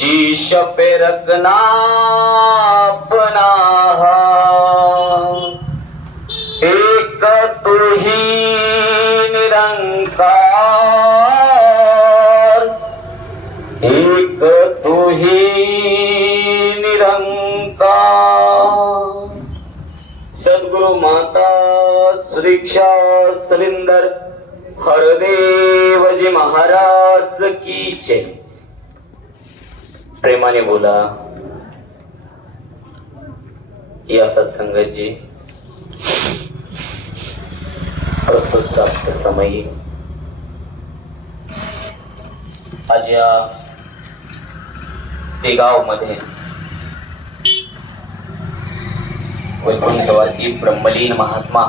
शीश पे रखना अपना एक तू ही निरंकार, एक तू ही निरंकार। सद्गुरु माता सुदीक्षा सविंदर हरदेवजी महाराज की जय। प्रेमाने बोला या सत्संगाची प्रस्तुत प्राप्त समयी आज या देगाव मध्ये वैकुंठवासी ब्रह्मलीन महात्मा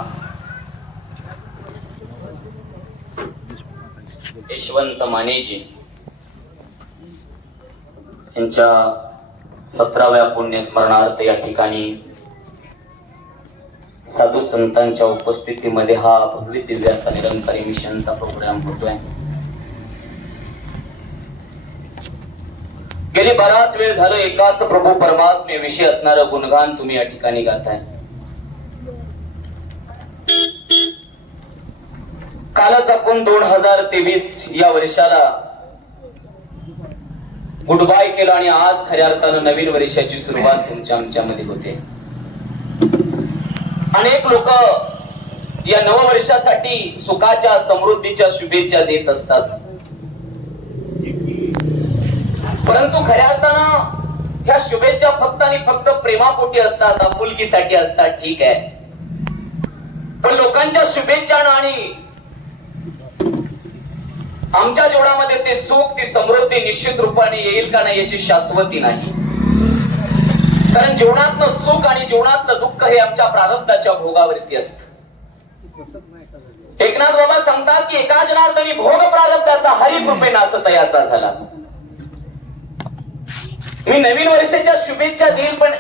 यशवंत मानेजी यांच्या 17व्या पुण्यस्मरणार्थ या ठिकाणी साधू संतांच्या उपस्थितीमध्ये हा भव्य दिव्य असा निरंकारी मिशनचा प्रोग्राम होतोय। गेली बराच वेळ झालं एकाच प्रभू परमात्म्याविषयी असणारं गुणगान तुम्ही या ठिकाणी गाताय। कालच आपण 2023 या वर्षाला गुड बाय केलं आणि आज खऱ्या अर्थानं नवीन वर्षाची सुरुवात तुमच्या आमच्यामध्ये होते। अनेक लोक या नववर्षासाठी सुखाच्या समृद्धीच्या शुभेच्छा देत असतात, परंतु खऱ्या अर्थानं ह्या शुभेच्छा फक्त आणि फक्त प्रेमापोटी असतात, आपुलकीसाठी असतात, ठीक आहे। पण लोकांच्या शुभेच्छा आणि आमच्या जीवनामध्ये ते सुख ती समृद्धी निश्चित रूपाने येईल का नाही याची शाश्वती नाही। कारण जीवनातलं सुख आणि जीवनातलं दुःख हे आमच्या प्रारब्धाच्या भोगावरती असतं। एकनाथ बाबा सांगतात की एका जनार्दनी भोग प्रारब्धाचा हरी कृपे नासतयाचा झाला। मी नवीन वर्षाच्या शुभेच्छा देईल, पण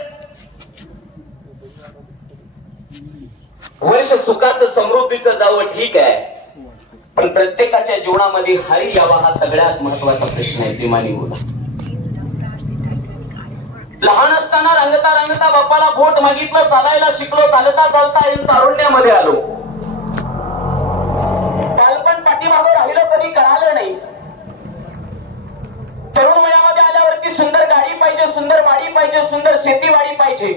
वर्ष सुखाचं समृद्धीचं जावं ठीक आहे, पण प्रत्येकाच्या जीवनामध्ये हरी यावा हा सगळ्यात महत्वाचा प्रश्न आहे। प्रेमाने बोला। लहान असताना रंगता रंगता बाप्पाला बोट मागितलं, चालायला शिकलो, चालता चालता येऊन तारुण्यामध्ये आलो। बालपण पाठीमागे राहिलं कधी कळालं नाही। तरुण वयामध्ये आल्यावरती सुंदर गाडी पाहिजे, सुंदर वाडी पाहिजे, सुंदर शेतीवाडी पाहिजे,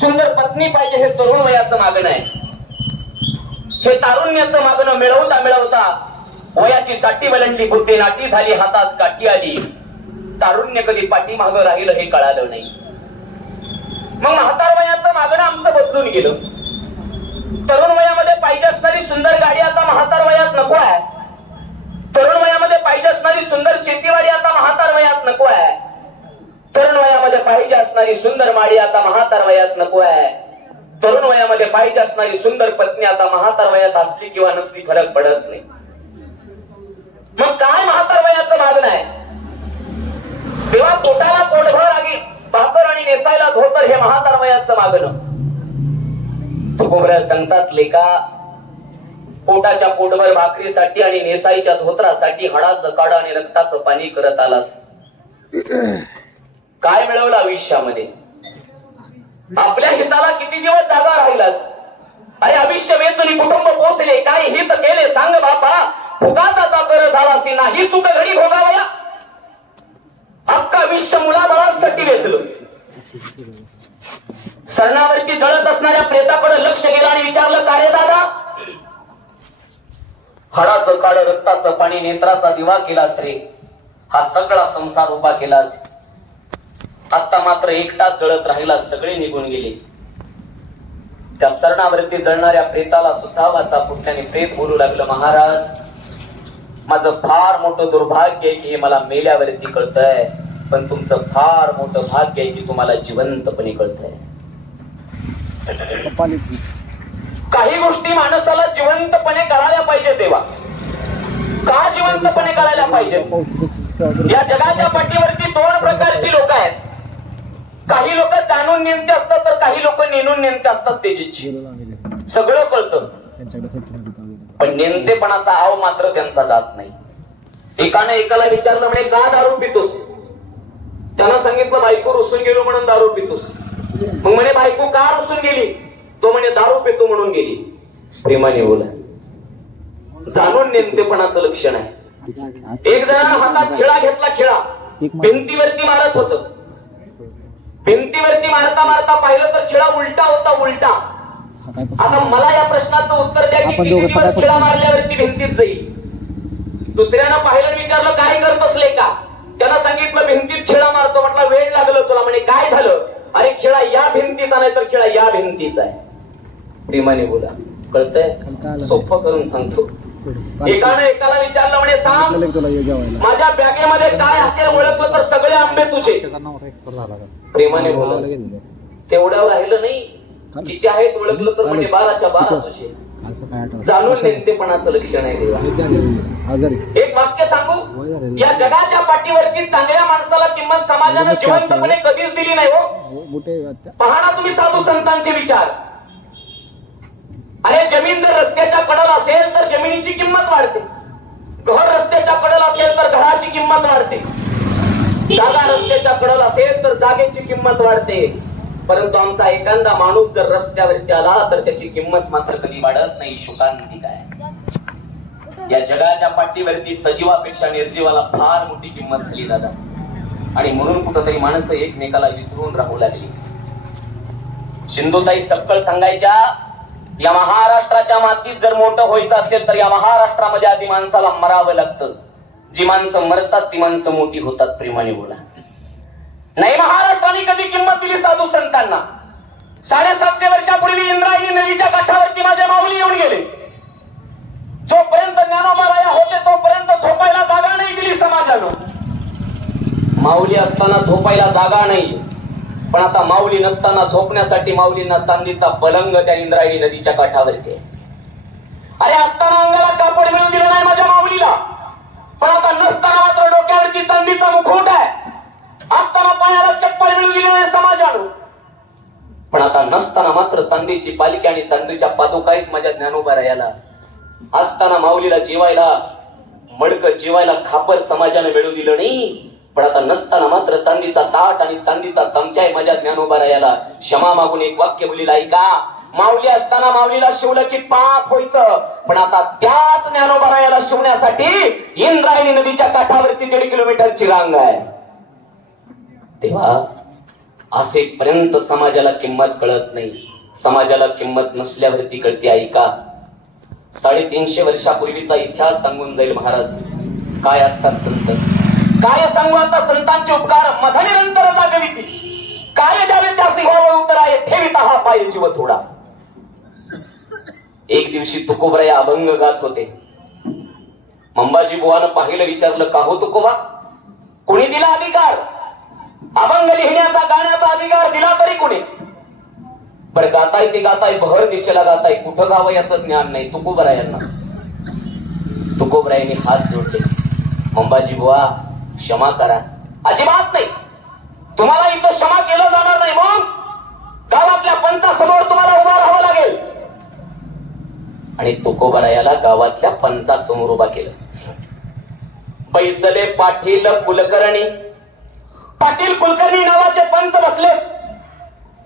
सुंदर पत्नी पाहिजे, हे तरुण वयाचं मागणं आहे। हे तारुण्याचं मागणं मिळवता मिळवता वयाची साठी वलंडली, बुद्धी नाटी झाली, हातात काठी आली, तारुण्य कधी पाठीमागं राहिलं हे कळालं नाही। मग म्हातार वयाचं मागणं आमचं बदलून गेलं। तरुण वयामध्ये पाहिजे असणारी सुंदर गाडी आता म्हातार वयात नको आहे। तरुण वयामध्ये पाहिजे असणारी सुंदर शेतीवाडी आता म्हातार वयात नको आहे। तरुण वयामध्ये पाहिजे असणारी सुंदर माडी आता म्हातार वयात नको आहे। तरुण वयामध्ये पाहिजे असणारी सुंदर पत्नी आता म्हातार वयात असली किंवा नसली फरक पडत नाही। मग काय म्हातार वयाचं मागणं आहे? तेव्हा पोटाला पोटभर आगी भाकर आणि नेसायला धोतर हे म्हातार वयाचं मागणं। तुकोबरा सांगतात लेका, पोटाच्या पोटभर भाकरीसाठी आणि नेसायच्या धोतरासाठी हडाचं काढा आणि रक्ताचं पाणी करत आलास। काय मिळवलं आयुष्यामध्ये? आपल्या हिताला किती दिवस जागा राहिलास? अरे आयुष्य वेचून कुटुंब पोचले, काय हित केले सांग बापा? फुकाचा कर झाला सी नाही सुख घरी भोगावया। अख्खा आयुष्य मुलाबाळांसाठी वेचलं। सरणावरती जळत असणाऱ्या प्रेताकडे लक्ष गेलं आणि विचारलं, का रे दादा? हडाचं काढ, रक्ताचं पाणी, नेत्राचा दिवा केलास रे, हा सगळा संसार उभा केलास। आता मात्र एकटाच जळत राहिला, सगळे निघून गेले। त्या सरणावरती जळणाऱ्या प्रेताला सुद्धा वाचा फुटल्याने प्रेत बोलू लागलं, महाराज माझं फार मोठं दुर्भाग्य आहे की हे मला मेल्यावरती कळतंय, पण तुमचं फार मोठं भाग्य आहे की तुम्हाला जिवंतपणे कळतंय। काही गोष्टी माणसाला जिवंतपणे कळायला पाहिजे। तेव्हा का जिवंतपणे कळायला पाहिजे? या जगाच्या पाठीवरती दोन प्रकारची लोक आहेत। काही लोक जाणून नेमके असतात, तर काही लोक नेणून नेमके असतात। तेजीची सगळं कळतं, पण नेमतेपणाचा आव मात्र त्यांचा जात नाही। एकाने एकाला विचारलं, म्हणे का दारू पितोस? त्याला सांगितलं बायको रुसून गेलो म्हणून दारू पितोस. मग म्हणे बायको का रुसून गेली? तो म्हणे दारू पितो म्हणून गेली. प्रेमाने बोला, जाणून नेमकेपणाचं लक्षण आहे. एक जणांना हातात खिळा घेतला, खिळा भिंतीवरती मारत होत. भिंतीवरती मारता मारता पाहिलं तर खिळा उलटा होता, उलटा. आता मला या प्रश्नाचं उत्तर द्या की किती दिवस खिळा मारल्यावरती भिंतीत जाईल? दुसऱ्यानं पाहिलं, विचारलं काय करत असले का? त्याला सांगितलं भिंतीत खिळा मारतो. म्हटलं वेळ लागलं तुला. म्हणे काय झालं? अरे खिळा या भिंतीचा नाही तर खिळा या भिंतीचा आहे. प्रेमाने बोला, कळतंय? सोपं करून सांगतो. एकानं एकाला विचारलं, म्हणे सांग माझ्या बॅगेमध्ये काय असेल ओळखलं तर सगळे आंबे तुझे. प्रेमाने बोला, तेवढ्यावर राहिलं नाही, किती आहेत ओळखलं तर म्हणजे 12च्या 12 तुझे. जाणून नेमकेपणाचं लक्षण आहे देवा. एक वाक्य सांगू, या जगाच्या पाठीवरती चांगल्या माणसाला किंमत समाजाने जिवंतपणे कधीच दिली नाही हो. पहा ना तुम्ही साधू संतांचे विचार. अरे जमीन जर रस्त्याच्या कडेला असेल तर जमिनीची किंमत वाढते. घर रस्त्याच्या कडेला असेल तर घराची किंमत वाढते. जागा रस्त्याच्या कडेला असेल तर जागेची किंमत वाढते. परंतु आमचा एखादा माणूस जर रस्त्यावरती आला तर त्याची किंमत मात्र कधी वाढत नाही. शुकांतिक आहे. या जगाच्या पाठीवरती सजीवापेक्षा निर्जीवाला फार मोठी किंमत झाली दादा. आणि म्हणून कुठंतरी माणसं एकमेकाला विसरून राहू लागली. सिंधुताई सपकळ सांगायच्या, या महाराष्ट्राच्या मातीत जर मोठं व्हायचं असेल तर या महाराष्ट्रामध्ये आधी माणसाला मरावं लागतं. जी माणसं मरतात ती माणसं मोठी होतात. प्रेमाने बोला. नाही महाराष्ट्राने कधी किंमत दिली साधू संतांना. 750 वर्षापूर्वी इंद्रायणी नदीच्या काठावरती माझे माऊली येऊन गेले. जोपर्यंत ज्ञानोबा होते तोपर्यंत झोपायला जागा नाही दिली समाजानं. माऊली असताना झोपायला जागा नाही, पण आता माऊली नसताना झोपण्यासाठी माऊलींना चांदीचा पलंग त्या इंद्रायणी नदीच्या काठावरती. अरे असताना अंगाला कापड मिळून दिलं नाही माझ्या माऊलीला, पण आता नसताना मात्र डोक्यावरती चांदीचा मुखवट आहे. असताना पायाला चप्पल मिळून दिली नाही समाजानं, पण आता नसताना मात्र चांदीची पालखी आणि चांदीच्या पादुका आहेत माझ्या ज्ञानोबा रायाला. असताना माऊलीला जीवायला मडक जीवायला खापर समाजाने मिळून दिलं नाही, पण आता नसताना मात्र चांदीचा ताट आणि चांदीचा चमचा आहे माझ्या ज्ञानोबा रायाला. क्षमा मागून एक वाक्य बोलील ऐका. माऊली असताना माऊलीला शिवलं की पाप व्हायचं, पण आता त्याच ज्ञानोबा रायाला शिवण्यासाठी इंद्रायणी नदीच्या काठावरती 1.5 किलोमीटरची रांग आहे. तेव्हा असेपर्यंत समाजाला किंमत कळत नाही. समाजाला किंमत नसल्यावरती कळते. ऐका, 350 वर्षापूर्वीचा इतिहास सांगून जाईल महाराज. काय असतात संत, काय सांगू आता संतांचे उपकार. मधनिरंतर जागविती काय द्यावे त्या सिंहावर उतराय ठेविता हा पाय जीव थोडा. एक दिवशी तुकोबराय अभंग गात होते. मंबाजी बुवानं पाहिलं, विचारलं का हो तुकोबा, कोणी दिला अधिकार? अभंग लिहिण्याचा गाण्याचा अधिकार दिला तरी कोणी? बरं गाताय ते गाताय, बहर दिशेला गाताय, कुठं गावं याचं ज्ञान नाही तुकोबरायांना. तुकोबरायांनी हात जोडले, मंबाजी बुवा क्षमा करा. अजिबात नाही, तुम्हाला इथं क्षमा केलं जाणार नाही. मग गावातल्या पंचासमोर तुम्हाला उभा राहावं लागेल. आणि तुकोबरायाला गावातल्या पंचासमोर उभा केलं. बैसले पाटील कुलकर्णी, पाटील कुलकर्णी नावाचे पंच बसले.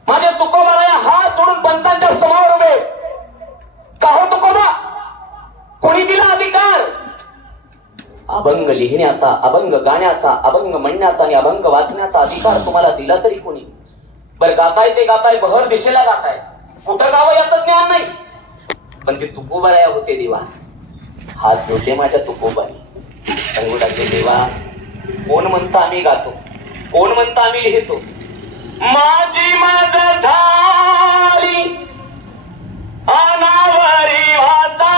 माझे तुकोबराया हात जोडून पंचांच्या समोर उभे. का हो तुकोबा, कोणी दिला अधिकार? अभंग लिहिण्याचा, अभंग गाण्याचा, अभंग म्हणण्याचा आणि अभंग वाचण्याचा अधिकार तुम्हाला दिला तरी कोणी? बरं गाताय ते गाताय, बहर दिशेला गाताय, कुठं गावं याचं ज्ञान नाही. पण ते तुकोबराया होते देवा. हात जोडले माझ्या तुकोबाई, सांगू लागले देवा, कोण म्हणता आम्ही गातो, कोण म्हणता आम्ही लिहितो. माझी माझ झाली अनावरी वाचा,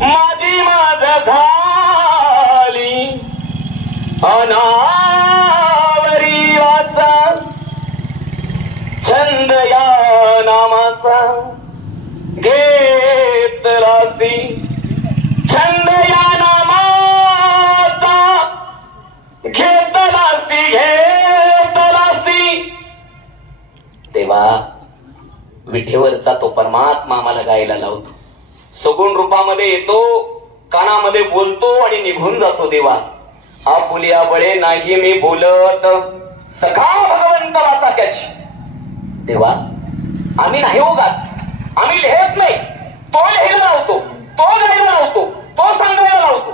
माझी माझ झाली अनावरी वाचा, छंद या नामाचा घेतलासी, छंद या नामाचा घेतलासी, घेतलासी. देवा, विठेवरचा तो परमात्मा आम्हाला गायला लावतो. सगुण रूपामध्ये येतो, कानामध्ये बोलतो आणि निघून जातो. देवा, आपुलिया बळे नाही मी बोलत, सखा भगवंत वाचा त्याची. देवा आम्ही नाही उगाच, आम्ही लिहित नाही. तो लिहायला लावतो, तो गायला लावतो, तो सांगायला लावतो.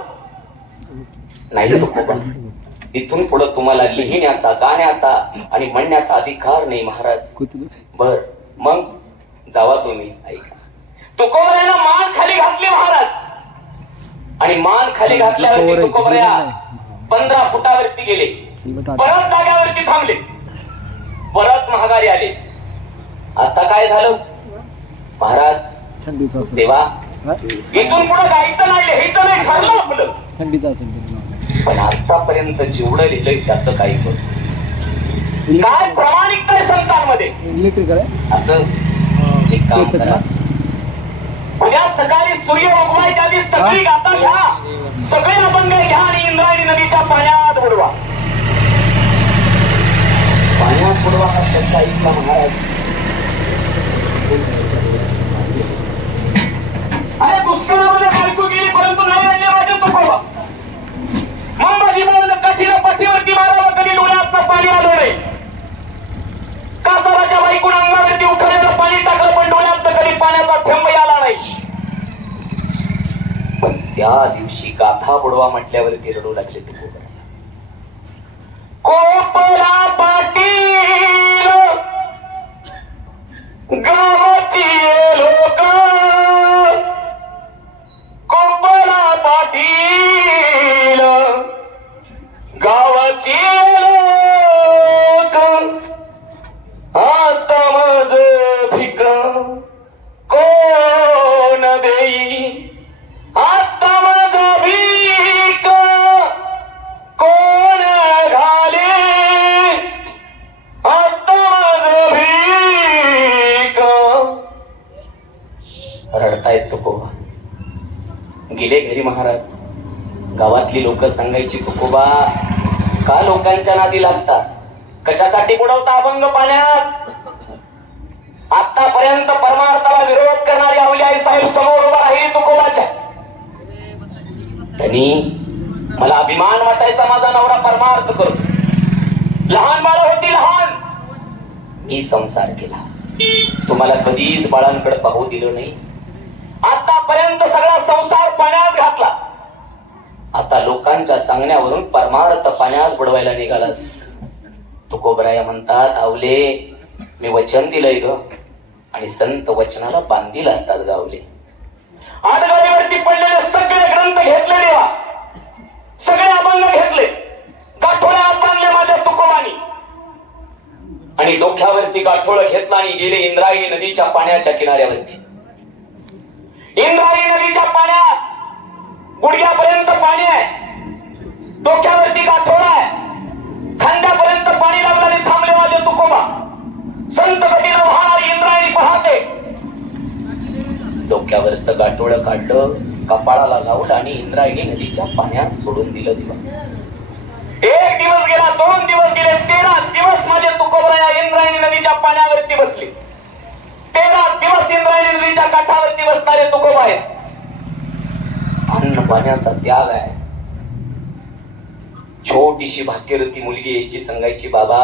नाही तुकोबा, इथून पुढे तुम्हाला लिहिण्याचा, गाण्याचा आणि म्हणण्याचा अधिकार नाही महाराज. बर मग जावा तुम्ही. ऐका, तुकोबऱ्यानं मान खाली घातली महाराज, आणि मान खाली घातल्यावरती तुकोबऱ्या 15 फुटावरती गेले. परत जाग्यावरती थांबले, परत महागारी आले. आता काय झालं महाराज? देवा इथून पुढे गायचं नाही, लिहायचं नाही, ठरलं आपलं. पण आतापर्यंत जेवढं लिहिलंय त्याचं काही करतो काय प्रामाणिकता आहे संतांमध्ये. असं एक काम करा, उद्या सकाळी सूर्य उगवायच्या आधी सगळी गाथा घ्या, सगळे अभंग घ्या आणि इंद्रायणी नदीच्या पाण्यात बुडवा. पाण्यात बुडवा हा शब्द ऐकला महाराज. अरे दुष्काळामध्ये बायको गेली परंतु नाही राहिले माझे तुकोबा. मंबाजी बोललं काठीला पाठीवरती मारावं, कधी डोळ्यात पाणी आलं नाही. कासाराच्या बायकून अंगावरती उठवलेलं पाणी टाकलं, पण डोळ्यात कधी पाण्याचा थेंब आला नाही. पण त्या दिवशी गाथा बुडवा म्हटल्यावरती रडू लागले तुकोबा. कोपला पाटील गावाची लोक, कोपला पाटील गावाची लोक, आता माझ भिक कोण देई, आता माझ भीक कोण घाले, आता माझ भीक. रडतायत तुकोबा. गेले घरी महाराज. गावातली लोक सांगायची, तुकोबा का लोकांच्या नादी लागतात, कशासाठी बुडवता अभंग पाण्यात. आतापर्यंत परमार्थाला विरोध करणारी अवलियाई साहेब समोर उभा राहिली तुकोबाच्या. त्यांनी मला अभिमान वाटायचा, माझा नवरा परमार्थ करतो. लहान बाळ होती लहान, मी संसार केला. तुम्हाला कधीच बाळांकडे पाहू दिलं नाही. आतापर्यंत सगळा संसार पाण्यात घातला. आता लोकांच्या सांगण्यावरून परमार्थ पाण्यात बुडवायला निघालास. तुकोबराया म्हणतात, आवले मी वचन दिलंय ग, आणि संत वचनाला बांधील असतात गावले. आडगाडीवरती पडलेले सगळे ग्रंथ घेतले देवा, सगळे अभंग घेतले, गाठोळ्यात बांधले माझ्या तुकोबानी, आणि डोक्यावरती गाठोळ घेतला आणि गेले इंद्रायणी नदीच्या पाण्याच्या किनाऱ्यावरती. इंद्रायणी नदीच्या पाण्यात गुडघ्यापर्यंत पाणी आहे, डोक्यावरती गाठोळा आहे, खांद्यापर्यंत पाणी लागलं आणि थांबले माझे तुकोबा. संत गतीनं वाहणारी इंद्रायणी पाहते. डोक्यावरचं गाठोळ काढलं, कपाळाला लावलं आणि इंद्रायणी नदीच्या पाण्यात सोडून दिलं. दिवा 1 दिवस गेला, 2 दिवस गेले, 13 दिवस माझे तुकोबराया इंद्रायणी नदीच्या पाण्यावरती बसले. 13 दिवस इंद्रायणी नदीच्या काठावरती बसणारे तुकोबा आहेत. अन्न पाण्याचा त्याग आहे. छोटीशी भाग्यवती मुलगी यायची, सांगायची, बाबा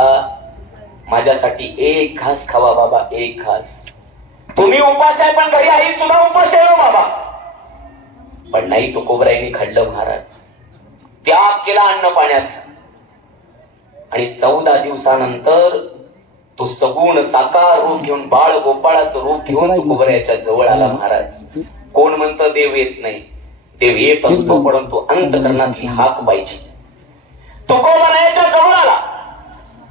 माझ्यासाठी 1 घास खावा बाबा, 1 घास. तुम्ही उपास आहे पण घरी आई सुद्धा उपास आहे बाबा. पण नाही, तुकोबरायांनी घडलं महाराज. त्याग केला अन्न पाण्याचा. आणि 14 दिवसानंतर तो सगुण साकार रूप घेऊन, बाळ गोपाळाचं रूप घेऊन तुकोबरायाच्या जवळ आला महाराज. कोण म्हणतं देव येत नाही, देव येत असतो, परंतु अंतकरणातली हाक पाहिजे. तुकोबरायाच्या जवळ आला.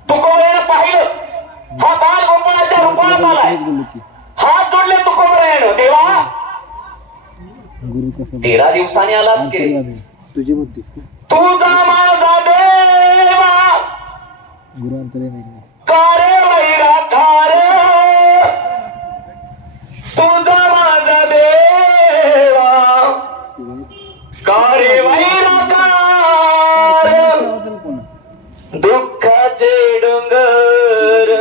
तुकोबरायानं पाहिलं, हा बाळ गोपाळाच्या रूपात आलाय. हात जोडले तुकोबरायानं, देवा 13 दिवसांनी आलास की तुझी बुद्धीस तुझा माझा देवा, कारे वैरा धार, तुझा माझा देवा, कारे वैरा धार, दुःखाचे डोंगर.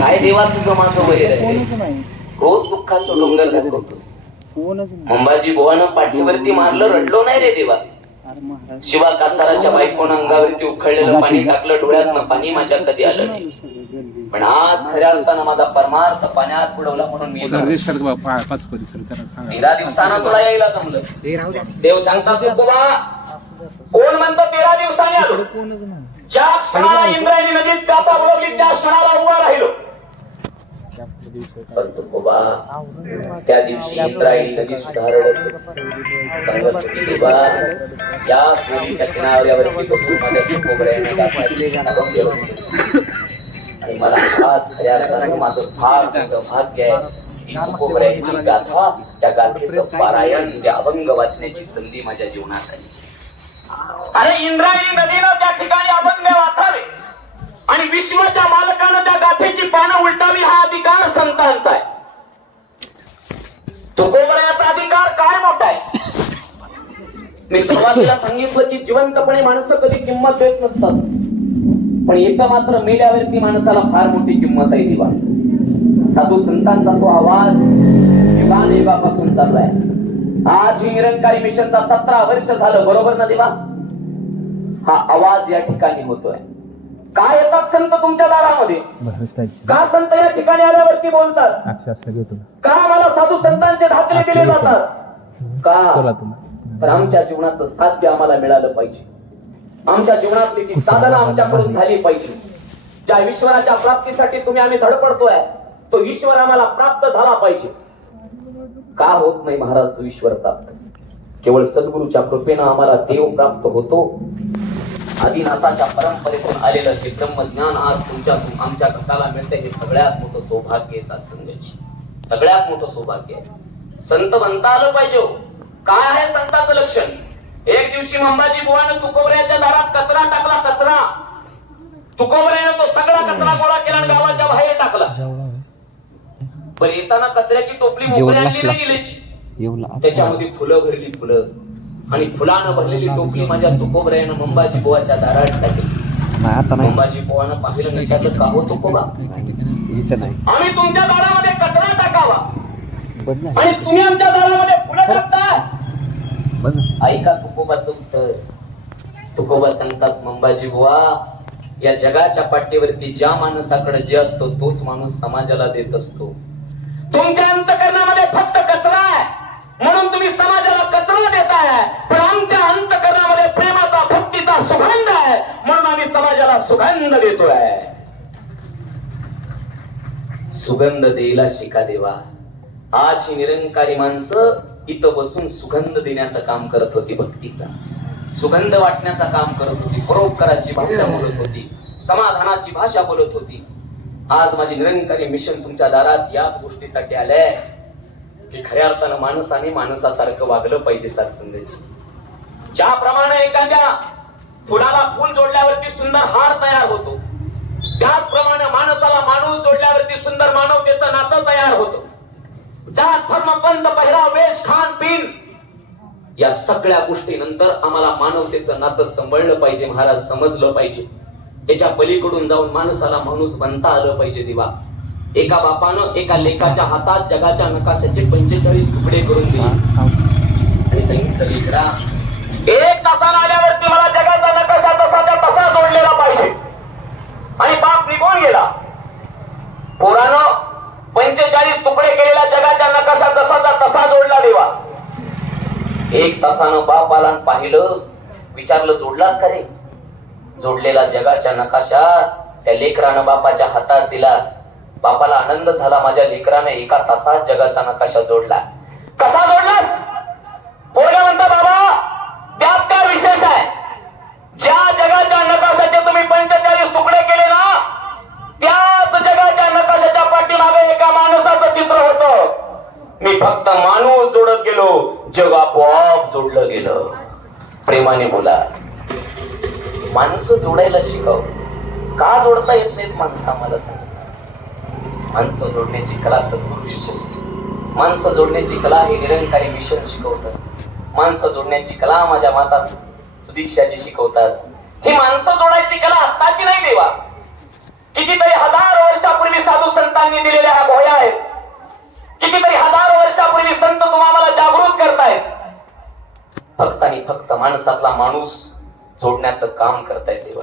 काय देवा तुझं माझं वैर आहे, रोज दुःखाचं डोंगर दाखवतोस. अंबाजी बुवानं पाठीवरती मारलं, रडलो नाही रे देवा. शिवा कासाराच्या बायकोनं अंगावरती उखळलेलं पाणी टाकलं, डोळ्यातनं पाणी माझ्या कधी आलं नाही. पण आज खऱ्या अर्थानं माझा परमार्थ पाण्यात बुडवला म्हणून मी 13 दिवसानं तुला यायला जमलं. देव सांगतात तुकोबा, कोण म्हणतो 13 दिवसाने आलो? ज्या क्षणाला इंद्रायणी नदीत प्याता बुडवली त्या क्षणाला उभा राहिलो. पण तुकोबा, त्या दिवशी इंद्रायणी नदी सुधारत सांगत होती, देवा याच नदीच्या किनाऱ्यावरती बसून माझ्या तुकोबऱ्याने आणि मला आज खऱ्या अर्थानं माझं फार मोठं भाग्य आहे. तुकोबऱ्याची गाथा, त्या गाथेचं पारायण, त्या अभंग वाचण्याची संधी माझ्या जीवनात आली. अरे इंद्रायणी नदीनं त्या ठिकाणी अभंग वाचावे आणि विश्वाच्या मालकानं त्या गाथेची पानं उलटावी, हा अधिकार संतांचा आहे. तुकोबऱ्याचा अधिकार काय मोठा आहे. मी सुरुवातीला सांगितलं की जिवंतपणे माणसं कधी किंमत देत नसतात, पण एका मात्र मेल्यावरती माणसाला फार मोठी किंमत आहे. दिवा साधू संतांचा तो आवाज युगापासून चाललाय. आज ही निरंकारी मिशनचा 17 वर्ष झालं, बरोबर ना देवा? हा आवाज या ठिकाणी होतोय. काय येतात संत तुमच्या दारामध्ये? का संत या ठिकाणी आल्यावरती बोलतात? का मला साधू संतांचे दाखले दिले जातात? का? तर आमच्या जीवनाचं साध्य आम्हाला मिळालं पाहिजे. आमच्या जीवनातली ती साधना आमच्याकडून झाली पाहिजे. ज्या ईश्वराच्या प्राप्तीसाठी तुम्ही आम्ही धडपडतोय, तो ईश्वर आम्हाला प्राप्त झाला पाहिजे. का होत नाही महाराज तो ईश्वर प्राप्त? केवळ सद्गुरूच्या कृपेनं आम्हाला देव प्राप्त होतो. आदिनाथाच्या परंपरेतून आलेलं हे ब्रह्मज्ञान आज तुमच्यातून आमच्या घटाला मिळते, हे सगळ्यात मोठं सौभाग्य आहे. सत्संगाची सगळ्यात मोठं सौभाग्य आहे. संत बनता आलं पाहिजे. काय आहे संताचं लक्षण? एक दिवशी मंबाजी बुवानं तुकोबऱ्याच्या दारात कचरा टाकला. कचरा तुकोबऱ्यानं तो सगळा कचरा गोळा केला आणि गावाच्या बाहेर टाकला. पण येताना कचऱ्याची टोपली मोकळी आणली नाही गेल्याची. त्याच्यामध्ये फुलं भरली, फुलं, आणि फुलानं भरलेली टोपली माझ्या तुकोबऱ्यानं मंबाजी बुवाच्या दारात टाकली. मंबाजी बुवानं पाहिलं, विचारलं, का हो तुकोबा, आम्ही तुमच्या दारामध्ये कचरा टाकावा आणि तुम्ही आमच्या दारामध्ये फुलं टाकताय? ऐका तुकोबाचं उत्तर. तुकोबा सांगतात, मंबाजी बुवा, या जगाच्या पाठीवरती ज्या माणसाकडे जे असतो तोच माणूस समाजाला देत असतो. तुमच्या अंतकरणामध्ये फक्त कचरा आहे म्हणून तुम्ही समाजाला कचरा देताय, पण आमच्या अंतकरणामध्ये प्रेमाचा, भक्तीचा सुगंध आहे म्हणून आम्ही समाजाला सुगंध देतोय. सुगंध द्यायला शिका देवा. आज ही निरंकारी माणसं इथं बसून सुगंध देण्याचं काम करत होती, भक्तीचा सुगंध वाटण्याचं काम करत होती, परोपकाराची भाषा बोलत होती, समाधानाची भाषा बोलत होती. आज माझी निरंकारी मिशन तुमच्या दारात याच गोष्टीसाठी आलंय की खऱ्या अर्थानं माणसाने माणसासारखं वागलं पाहिजे. सत्संगाची ज्याप्रमाणे एखाद्या फुलाला फुल जोडल्यावरती सुंदर हार तयार होतो, त्याचप्रमाणे माणसाला माणूस जोडल्यावरती सुंदर मानवतेचं नातं तयार होतं. ज्या धर्म, पंथ, पहिराव, वेश, खान पिन या सगळ्या गोष्टी नंतर आम्हाला मानवतेचं नातं सांभाळलं पाहिजे महाराज, समजलं पाहिजे. याच्या पलीकडून जाऊन माणसाला माणूस बनता आलं पाहिजे. दिवा एका बापानं एका लेखाच्या हातात जगाच्या नकाशाचे 45 तुकडे करून दिले आणि सांगितलं, लेकरा, 1 तासानं आल्यावरती मला जगाचा नकाशा तसाच्या तसा जोडलेला पाहिजे. आणि बाप निघून गेला. पोरानं 45 तुकडे केलेला जगाच्या नकाशा जसाचा तसा जोडला. देवा 1 तासानं बाप आला पाहिलं, विचारलं, जोडलास का रे? जोडलेला जगाच्या नकाशा त्या लेकरानं बापाच्या हातात दिला. बापाला आनंद झाला, माझ्या लेकराने 1 तासात जगाचा नकाशा जोडला. कसा जोडलास? पोरगा म्हणता, बाबा त्यात काय विशेष आहे? ज्या जगाच्या नकाशाचे तुम्ही 45 तुकडे केले ना, त्याच जगाच्या नकाशाच्या पाठीमागे एका माणसाचं चित्र होतं. मी फक्त माणूस जोडत गेलो, जग आपोआप जोडलं गेलं. प्रेमाने बोला. माणसं जोडायला शिकव. का जोडता येत नाहीत माणसं? आम्हाला सांग. माणसं जोडण्याची कला सद्गुरू शिकवतो. माणसं जोडण्याची कला हे निरंकारी मिशन शिकवतात. माणसं जोडण्याची कला माझ्या माता सुदीक्षाजी शिकवतात. ही माणसं जोडायची कला आत्ताची नाही देवा. कितीतरी 1000 वर्षापूर्वी साधू संतांनी दिलेल्या ह्या गोळ्या आहेत. कितीतरी 1000 वर्षापूर्वी संत तुम्हाला जागृत करतायत. फक्त आणि फक्त माणसातला माणूस जोडण्याचं काम करतायत देवा.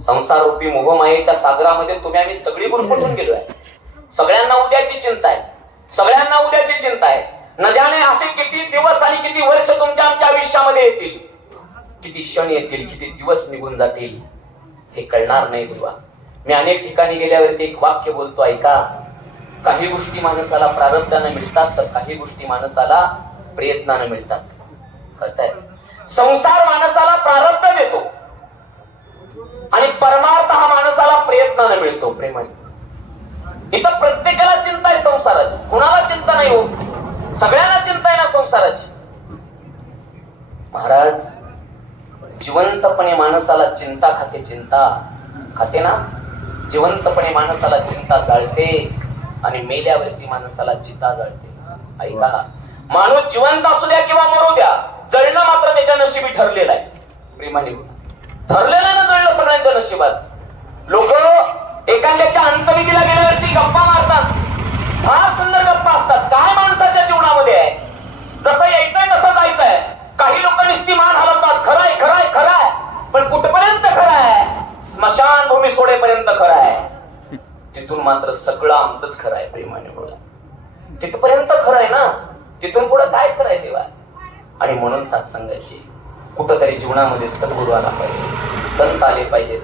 संसार रूपी मोहमायेच्या सागरामध्ये तुम्ही आम्ही सगळी गुरफटून गेलोय. सगळ्यांना उद्याची चिंता आहे, सगळ्यांना उद्याची चिंता आहे. न जाणे असे किती दिवस आणि किती वर्ष तुमच्या आमच्या आयुष्यामध्ये येतील, किती क्षण येतील, किती दिवस निघून जातील हे कळणार नाही देवा. मी अनेक ठिकाणी गेल्यावरती एक वाक्य बोलतो ऐका. काही गोष्टी माणसाला प्रारब्धाने मिळतात तर काही गोष्टी माणसाला प्रयत्नाने मिळतात. कळतंय? संसार माणसाला प्रारब्ध देतो आणि परमार्थ हा माणसाला प्रयत्नाने मिळतो, प्रेमाने. इथं प्रत्येकाला चिंता आहे संसाराची, कुणाला चिंता नाही हो, सगळ्यांना चिंता आहे ना संसाराची. महाराज, जिवंतपणे माणसाला चिंता खाते, चिंता खाते ना. जिवंतपणे माणसाला चिंता जाळते आणि मेल्यावरती माणसाला चिता जळते. ऐका, माणूस जिवंत असू द्या किंवा मरू द्या, जळणं मात्र त्याच्या नशिबी ठरलेलं आहे. प्रेमाने ठरलेलं आहे ना जळणं सगळ्यांच्या नशिबात. लोक एखाद्याच्या अंतविधीला गेल्यावरती गप्पा मारतात, फार सुंदर गप्पा असतात. काय माणसाच्या जीवनामध्ये आहे, जसं यायचंय तसं जायचंय. काही लोक नुसती मान हलवतात, खरंय खरंय खरंय, पण कुठपर्यंत खरं आहे? स्मशान भूमी सोडेपर्यंत खरं आहे. तिथून मात्र सगळं आमचंच खरं आहे. प्रेमाने बोला, तिथपर्यंत खरं आहे ना, तिथून पुढे काय खरं आहे देवा? आणि म्हणून सत्संगाची कुठंतरी जीवनामध्ये सद्गुरू आला पाहिजे, संत आले पाहिजेत.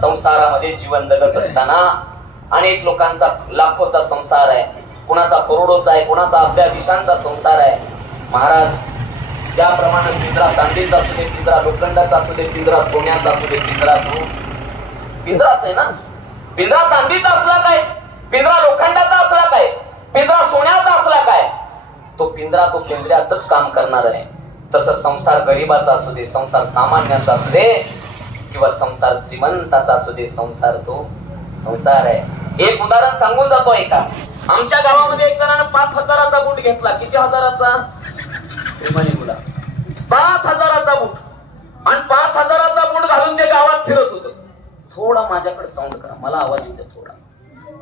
संसारामध्ये जीवन जगत असताना अनेक लोकांचा लाखोचा संसार आहे, कुणाचा करोडोचा आहे, कुणाचा अब्जाधीशांचा संसार आहे. महाराज, ज्याप्रमाणे पिंजरा चांदीचा असू दे, पिंजरा लोखंडाचा असू दे, पिंजरा सोन्याचा असू दे, पिंजरा तो पिंजराच आहे ना. पिंजरा चांदीचा असला काय, पिंजरा लोखंडाचा असला काय, पिंजरा सोन्याचा असला काय, तो पिंजऱ्याच काम करणार आहे. तसं संसार गरीबाचा असू दे, संसार सामान्याचा असू दे किंवा संसार श्रीमंताचा असू दे, संसार तो संसार आहे. एक उदाहरण सांगून जातो ऐका. आमच्या गावामध्ये एक जणानं 5,000चा बूट घेतला. किती हजाराचा? 5,000चा बूट. आणि 5,000चा बूट घालून ते गावात फिरत होत. थोडा माझ्याकडे साऊंड करा, मला आवाज येतो थोडा,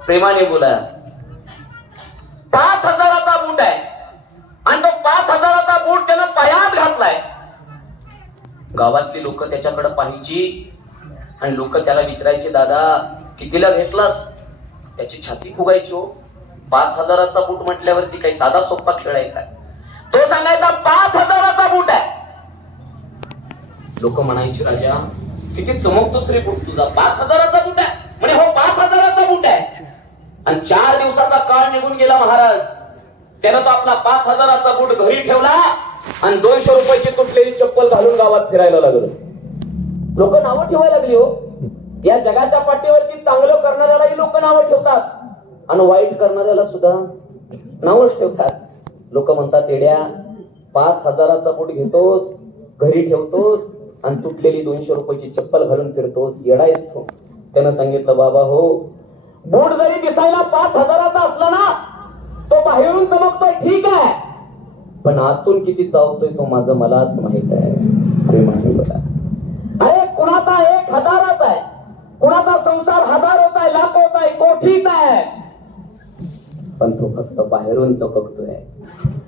प्रेमाने बोला. 5,000चा बूट आहे आणि तो 5,000चा बूट त्यानं पायात घातलाय. गावातली लोक त्याच्याकडे पाहायची आणि लोक त्याला विचारायचे, दादा कितीला घेतलास? त्याची छाती फुगायची हो. 5,000चा बूट म्हटल्यावरती काही साधा सोपा खेळ आहे काय? तो सांगायचा 5,000चा बूट आहे. लोक म्हणायचे, राजा किती चमकतो रे बूट तुझा, 5,000चा बूट आहे म्हणे. हो 5,000चा बूट आहे. आणि 4 दिवसाचा काळ निघून गेला महाराज. त्यानं तो आपला 5,000चा बूट घरी ठेवला आणि 200 रुपयाची तुटलेली चप्पल घालून गावात फिरायला लागलो. लोक नावं ठेवायला लागली हो. या जगाच्या पाठीवरती चांगलं करणाऱ्यालाही लोक नावं ठेवतात आणि वाईट करणाऱ्याला सुद्धा नावच ठेवतात. लोक म्हणतात, येड्या 5,000चा बूट घेतोस, घरी ठेवतोस आणि तुटलेली 200 रुपयाची चप्पल घालून फिरतोस, येडायस तो. त्यानं सांगितलं, बाबा हो, बूट जरी दिसायला 5,000चा असला ना, तो बाहेरून चमकतोय ठीक आहे, पण आतून किती चावतोय तो माझं मलाच माहित आहे. प्रेमाने बोला. अरे कुणाचा 1,000चा आहे, कुणाचा संसार 1,000 होत आहे, लाख होत आहे, कोटीचा आहे, पण तो फक्त बाहेरून चमकतोय.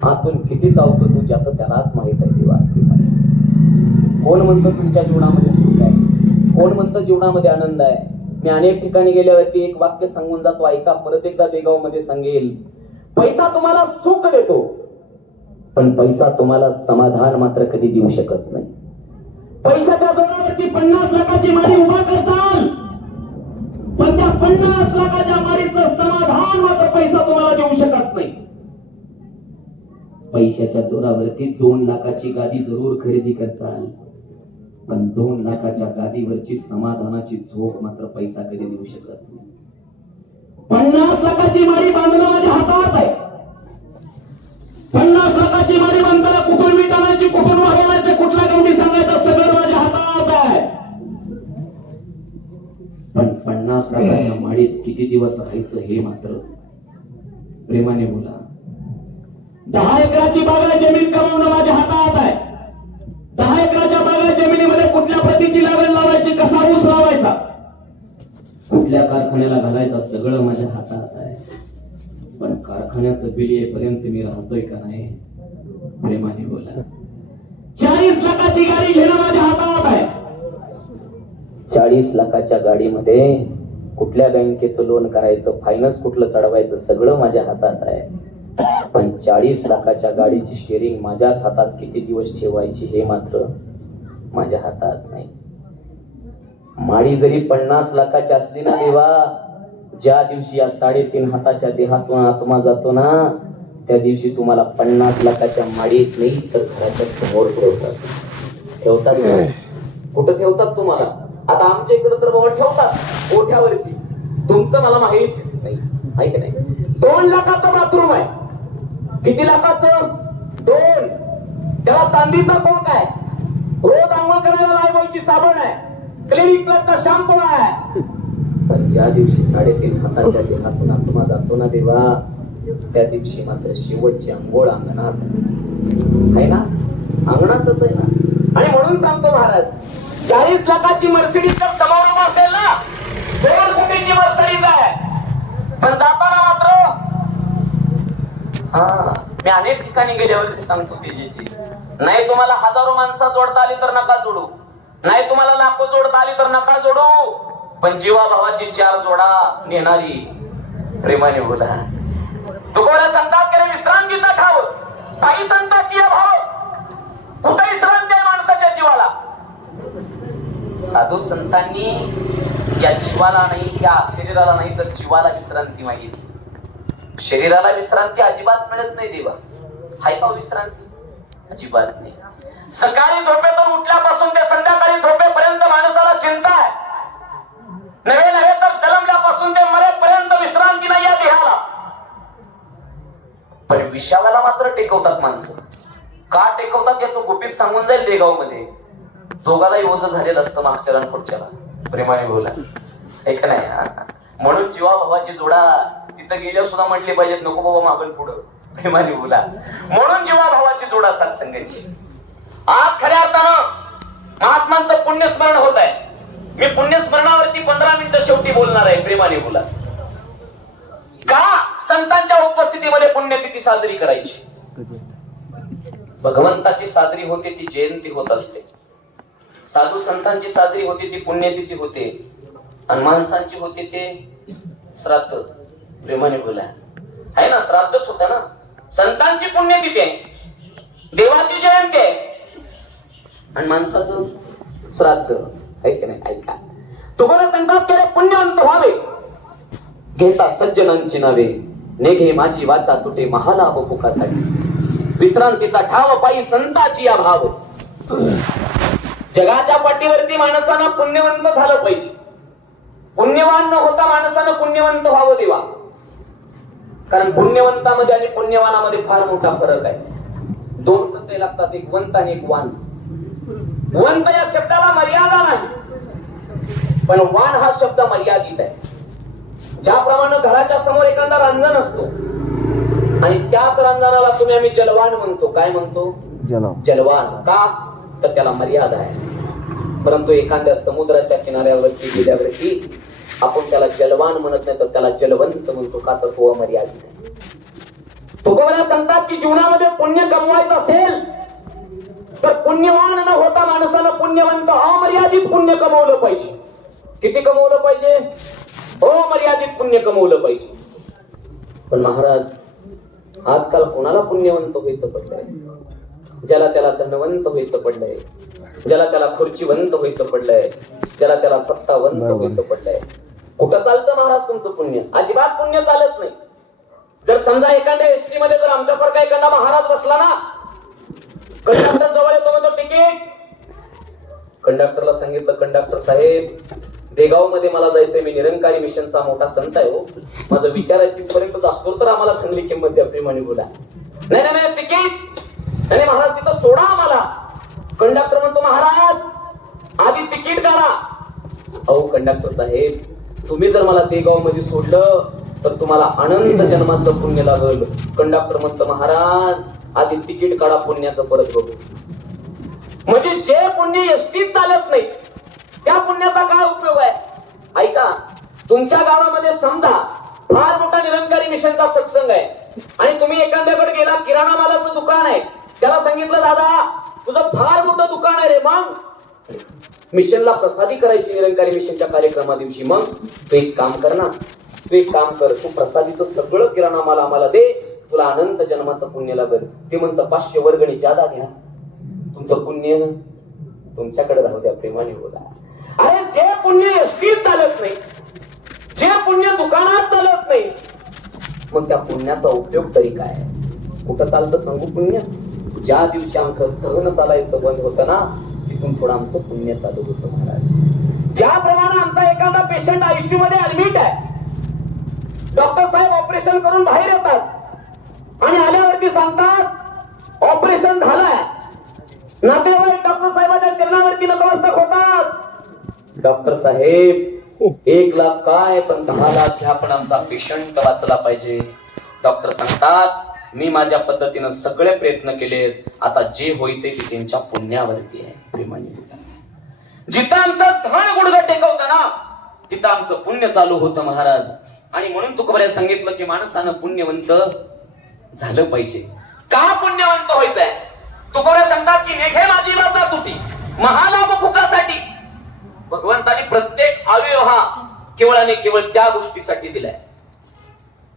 आतून किती चावतो तू ज्याचं त्यालाच माहित आहे देवा. कोण म्हणतो तुमच्या जीवनामध्ये सुख आहे, कोण म्हणतं जीवनामध्ये आनंद आहे. मी अनेक ठिकाणी गेल्यावरती एक वाक्य सांगून जातो ऐका, परत एकदा देगाव मध्ये सांगेल. पैसा तुम्हाला सुख देतो, पण पैसा तुम्हाला समाधान मात्र कधी देऊ शकत नाही. पैशाच्या जोरावरती 50 लाखाची मारी उभा करताल, पण त्या 50 लाखाच्या मारीचं समाधान मात्र पैसा तुम्हाला देऊ शकत नाही. पैशाच्या जोरावरती 2 लाखाची गादी जरूर खरेदी करताल, पण 2 लाखाच्या गादीवरची समाधानाची झोप मात्र पैसा कधी देऊ शकत नाही. 50 लाखाची मारी बांधणं माझ्या हातात आहे. 50 लाखाची मारी बांधताना कुठून मीठ आणायची, कुठून वाढवायचं, कुठला गमती सांगायचं, सगळं माझ्या हातात आहे. पण 50 लाखाच्या माडीत किती दिवस राहायचं हे मात्र प्रेमाने बोला. 10 एकराची बागायत जमीन कमावणं माझ्या हातात आहे. 10 एकराच्या बागायत जमिनीमध्ये कुठल्या प्रतीची लागण लावायची, कसा ऊस लावायचा, कुठल्या कारखान्याला घालायचा, सगळं माझ्या हातात आहे. पण कारखान्याचं बिल येईपर्यंत मी राहतोय का नाही? प्रेमाने बोला. 40 लाखाची गाडी घेणं माझ्या हातात आहे. 40 लाखाच्या गाडीमध्ये कुठल्या बँकेचं लोन करायचं, फायनान्स कुठलं चढवायचं, सगळं माझ्या हातात आहे. पण 40 लाखाच्या गाडीची स्टेअरिंग माझ्याच हातात किती दिवस ठेवायची हे मात्र माझ्या हातात नाही. माडी जरी 50 लाखाची असली ना देवा, ज्या दिवशी या 3.5 हाताच्या देहातून आत्मा जातो ना, त्या दिवशी तुम्हाला 50 लाखाच्या माडीत नाही तर घराच्या समोर ठेवतात ना. कुठं ठेवतात तुम्हाला? आता आमच्या इकडे तर बाबा ठेवतात ओठ्यावरती. तुमचं मला माहित नाही, आहे की नाही? 2 लाखाचं बाथरूम आहे. किती लाखाचं? 2. त्याला चांदीचा कोक आहे. रोज आंघोळ करायला लायबॉयची साबण आहे. क्लिनिक प्लसचा शॅम्पू आहे. पण ज्या दिवशी 3.5 हाताच्या देहातून आत्मा जातो ना देवा, त्या दिवशी मात्र शेवटची अंघोळ अंगणात आहे ना, अंगणातच आहे ना. आणि म्हणून सांगतो महाराज, 40 लाखाची मर्सिडीज तर समोर उभा असेल ना, 2 कोटीची मर्सिडीज आहे, पण जाताना मात्र मी अनेक ठिकाणी गेल्यावरती सांगतो तेजेची, नाही तुम्हाला हजारो माणसं जोडता आली तर नका जोडू, नाही तुम्हाला लाखो जोडता आली तर नका जोडू, पण जीवाभावाची 4 जोडा नेणारी प्रेमाने बोला. तुकोला संतात करे विश्रांतीचा ठाव, काही संतांची अभाव, कुठे विश्रांती आहे माणसाच्या जीवाला. साधू संतांनी या जीवाला नाही, या शरीराला नाही तर जीवाला विश्रांती मागितली. शरीराला विश्रांती अजिबात मिळत नाही देवा. हाय का विश्रांती? अजिबात नाही. सकाळी झोपेतून उठल्यापासून ते संध्याकाळी झोपेपर्यंत माणसाला चिंता आहे. नव्हे तर जन्मल्यापासून ते मरेपर्यंत विश्रांती नाही या देहाला. पण विषावाला मात्र टेकवतात माणसं. का टेकवतात याचं गुपित सांगून जाईल देगाव मध्ये. दोघालाही ओझं झालेलं असतं मागच्याला आणि पुढच्याला. प्रेमाने बोला, ऐक नाही. म्हणून जीवा भावाची जोडा तिथं गेल्यावर सुद्धा म्हटली पाहिजेत, नको बाबा मागल पुढं. प्रेमाने बोला. म्हणून जीवा भावाची जोडा सत्संगाची. आज खऱ्या अर्थानं महात्मांचं पुण्यस्मरण होत आहे. मी पुण्यस्मरणावरती 15 मिनिटं शेवटी बोलणार आहे. प्रेमाने बोला. का संतांच्या उपस्थितीमध्ये पुण्यतिथी साजरी करायची? भगवंताची साजरी होते ती जयंती होत असते, साधू संतांची साजरी होती ती पुण्यतिथी होते, आणि माणसांची होते ते श्राद्ध. प्रेमाने बोला, आहे ना, श्राद्धच होतं ना. संतांची पुण्यतिथी आहे, देवाची जयंती आहे, आणि माणसाचं श्राद्ध आहे की नाही? ऐका, तुम्हाला संताप केले पुण्यवंत व्हावे, घेता सज्जनांची नावे, नेघे माझी वाचा तुटे महालाभ भुकासाठी, विश्रांतीचा ठाव पायी संताची अभाव. जगाच्या पाठीवरती माणसानं पुण्यवंत झालं पाहिजे. पुण्यवान न होता माणसानं पुण्यवंत व्हावं देवा. कारण पुण्यवंतामध्ये आणि पुण्यवानामध्ये फार मोठा फरक आहे. 2 प्रत्यय लागतात, एक वंत आणि एक वान. वंत या शब्दाला मर्यादा नाही, पण वान हा शब्द मर्यादित आहे. ज्याप्रमाणे घराच्या समोर एखादा रांजण असतो आणि त्याच रांजणाला तुम्ही आम्ही जलवान म्हणतो. काय म्हणतो? जलवान. का? तर त्याला मर्यादा आहे. परंतु एखाद्या समुद्राच्या किनाऱ्यावरती गेल्यावरती आपण त्याला जलवान म्हणत नाही, तर त्याला जलवंत म्हणतो. का? तर तो अमर्यादित आहे. तुकोबरा सांगतात की जीवनामध्ये पुण्य कमवायचं असेल तर पुण्यवान न होता माणसानं पुण्यवंत अमर्यादित पुण्य कमवलं पाहिजे. किती कमवलं पाहिजे? अमर्यादित पुण्य कमवलं पाहिजे. पण महाराज, आजकाल कोणाला पुण्यवंत व्हायचं पडलंय? ज्याला त्याला धनवंत व्हायचं पडलंय, ज्याला त्याला खुर्चीवंत व्हायचं पडलंय, ज्याला त्याला सत्तावंत व्हायचं पडलंय. कुठं चालतं महाराज तुमचं पुण्य? अजिबात पुण्य चालत नाही. जर समजा एखाद्या एसटी मध्ये जर आमच्यासारखा एखादा महाराज बसला ना, कंडक्टर जवळ येतो म्हणतो तिकीट. कंडक्टरला सांगितलं, कंडक्टर साहेब देगाव मध्ये मला जायचंय, मी निरंकारी मिशनचा मोठा संत आहे हो, माझं विचार आहे तिथपर्यंत असतो तर आम्हाला चांगली किंमत द्या. प्रेमाने बोला. नाही नाही नाही तिकीट नाही महाराज, तिथं सोडा आम्हाला. कंडक्टर म्हणतो, महाराज आधी तिकीट काढा. अहो कंडक्टर साहेब, तुम्ही जर मला देगाव मध्ये सोडलं तर तुम्हाला अनंत जन्माचं पुण्य लागल. कंडक्टर म्हणतो, महाराज आधी तिकीट काढा, पुण्याचं परत बघू. म्हणजे जे पुण्य एसटीत चालत नाही त्या पुण्याचा काय उपयोग आहे? ऐका, तुमच्या गावामध्ये समजा फार मोठा निरंकारी मिशनचा सत्संग आहे आणि तुम्ही एखाद्याकडे गेला, किराणा मालाचं दुकान आहे, त्याला सांगितलं, दादा तुझं फार मोठं दुकान आहे रे. मग मिशनला प्रसादी करायची निरंकारी मिशनच्या कार्यक्रमा दिवशी. मग तू एक काम कर ना, तू एक काम कर, तू प्रसादीचं सगळं किराणा माल आम्हाला दे, तुला अनंत जन्माचं पुण्य लागल. ते म्हणतं 500 वर्गणी जादा घ्या, तुमचं पुण्य तुमच्याकडे राहू द्या. प्रेमाने बोला. अरे जे पुण्य एसटीत चालत नाही, जे पुण्य दुकानात चालत नाही, मग त्या पुण्याचा उपयोग तरी काय? कुठं चालतं सांगू पुण्य? ज्या दिवशी आमचं धन चालायचं बंद होतं ना, तिथून थोडं आमचं पुण्य चालू होतं महाराज. ज्याप्रमाणे आमचा एखादा पेशंट आयसीयू मध्ये ऍडमिट आहे, डॉक्टर साहेब ऑपरेशन करून बाहेर येतात आणि आल्यावरती सांगतात ऑपरेशन झालंय. नातेवाईक डॉक्टर साहेबांच्या चरणावरती नतमस्तक होतात. डॉक्टर साहेब 1 लाख काय, पण 10 लाख घ्या, पण आमचा पेशंट वाचला पाहिजे. डॉक्टर सांगतात मी माझ्या पद्धतीनं सगळे प्रयत्न केलेत, आता जे व्हायचे ते त्यांच्या पुण्यावरती आहे. प्रेमाने जिथं आमचं धन गुडघं टेकवतं ना, तिथं आमचं पुण्य चालू होतं महाराज. आणि म्हणून तुकोबाने सांगितलं की माणसानं पुण्यवंत झालं पाहिजे. का पुण्यवंत व्हायचंय? तुकोबा सांगतात की नेघे माझी वाचा तुटी महालाभ भुकासाठी. भगवंताने प्रत्येक अवयव हा केवळ आणि केवळ त्या गोष्टीसाठी दिलाय.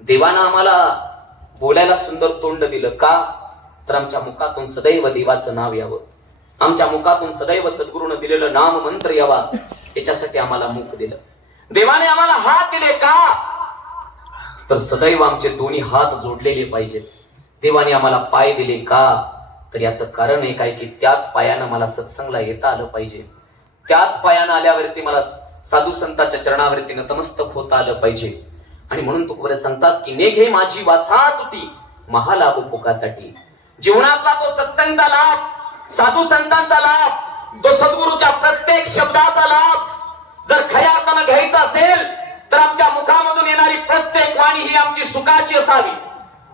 देवानं आम्हाला बोलायला सुंदर तोंड दिलं. का? तर आमच्या मुखातून सदैव देवाचं नाव यावं, आमच्या मुखातून सदैव सद्गुरूनं दिलेलं नाम मंत्र यावा, याच्यासाठी आम्हाला मुख दिलं. देवाने आम्हाला हात दिले का? तर सदैव आमचे दोन्ही हात जोडलेले पाहिजेत. देवाने आम्हाला पाय दिले का? तर याचं कारण एक आहे की त्याच पायानं मला सत्संगला येता आलं पाहिजे, त्याच पायानं आल्यावरती मला साधू संतांच्या चरणावरती नतमस्तक होता आलं पाहिजे. आणि म्हणून तुकोबा सांगतात की नेघे माझी वाचा तुटी महालाभ भोगासाठी. जीवनातला तो सत्संगचा लाभ, साधू संतांचा लाभ, तो सद्गुरूच्या प्रत्येक शब्दाचा लाभ जर खऱ्या अर्थानं घ्यायचा असेल तर आमच्या मुखामधून येणारी प्रत्येक वाणी ही आमची सुखाची असावी,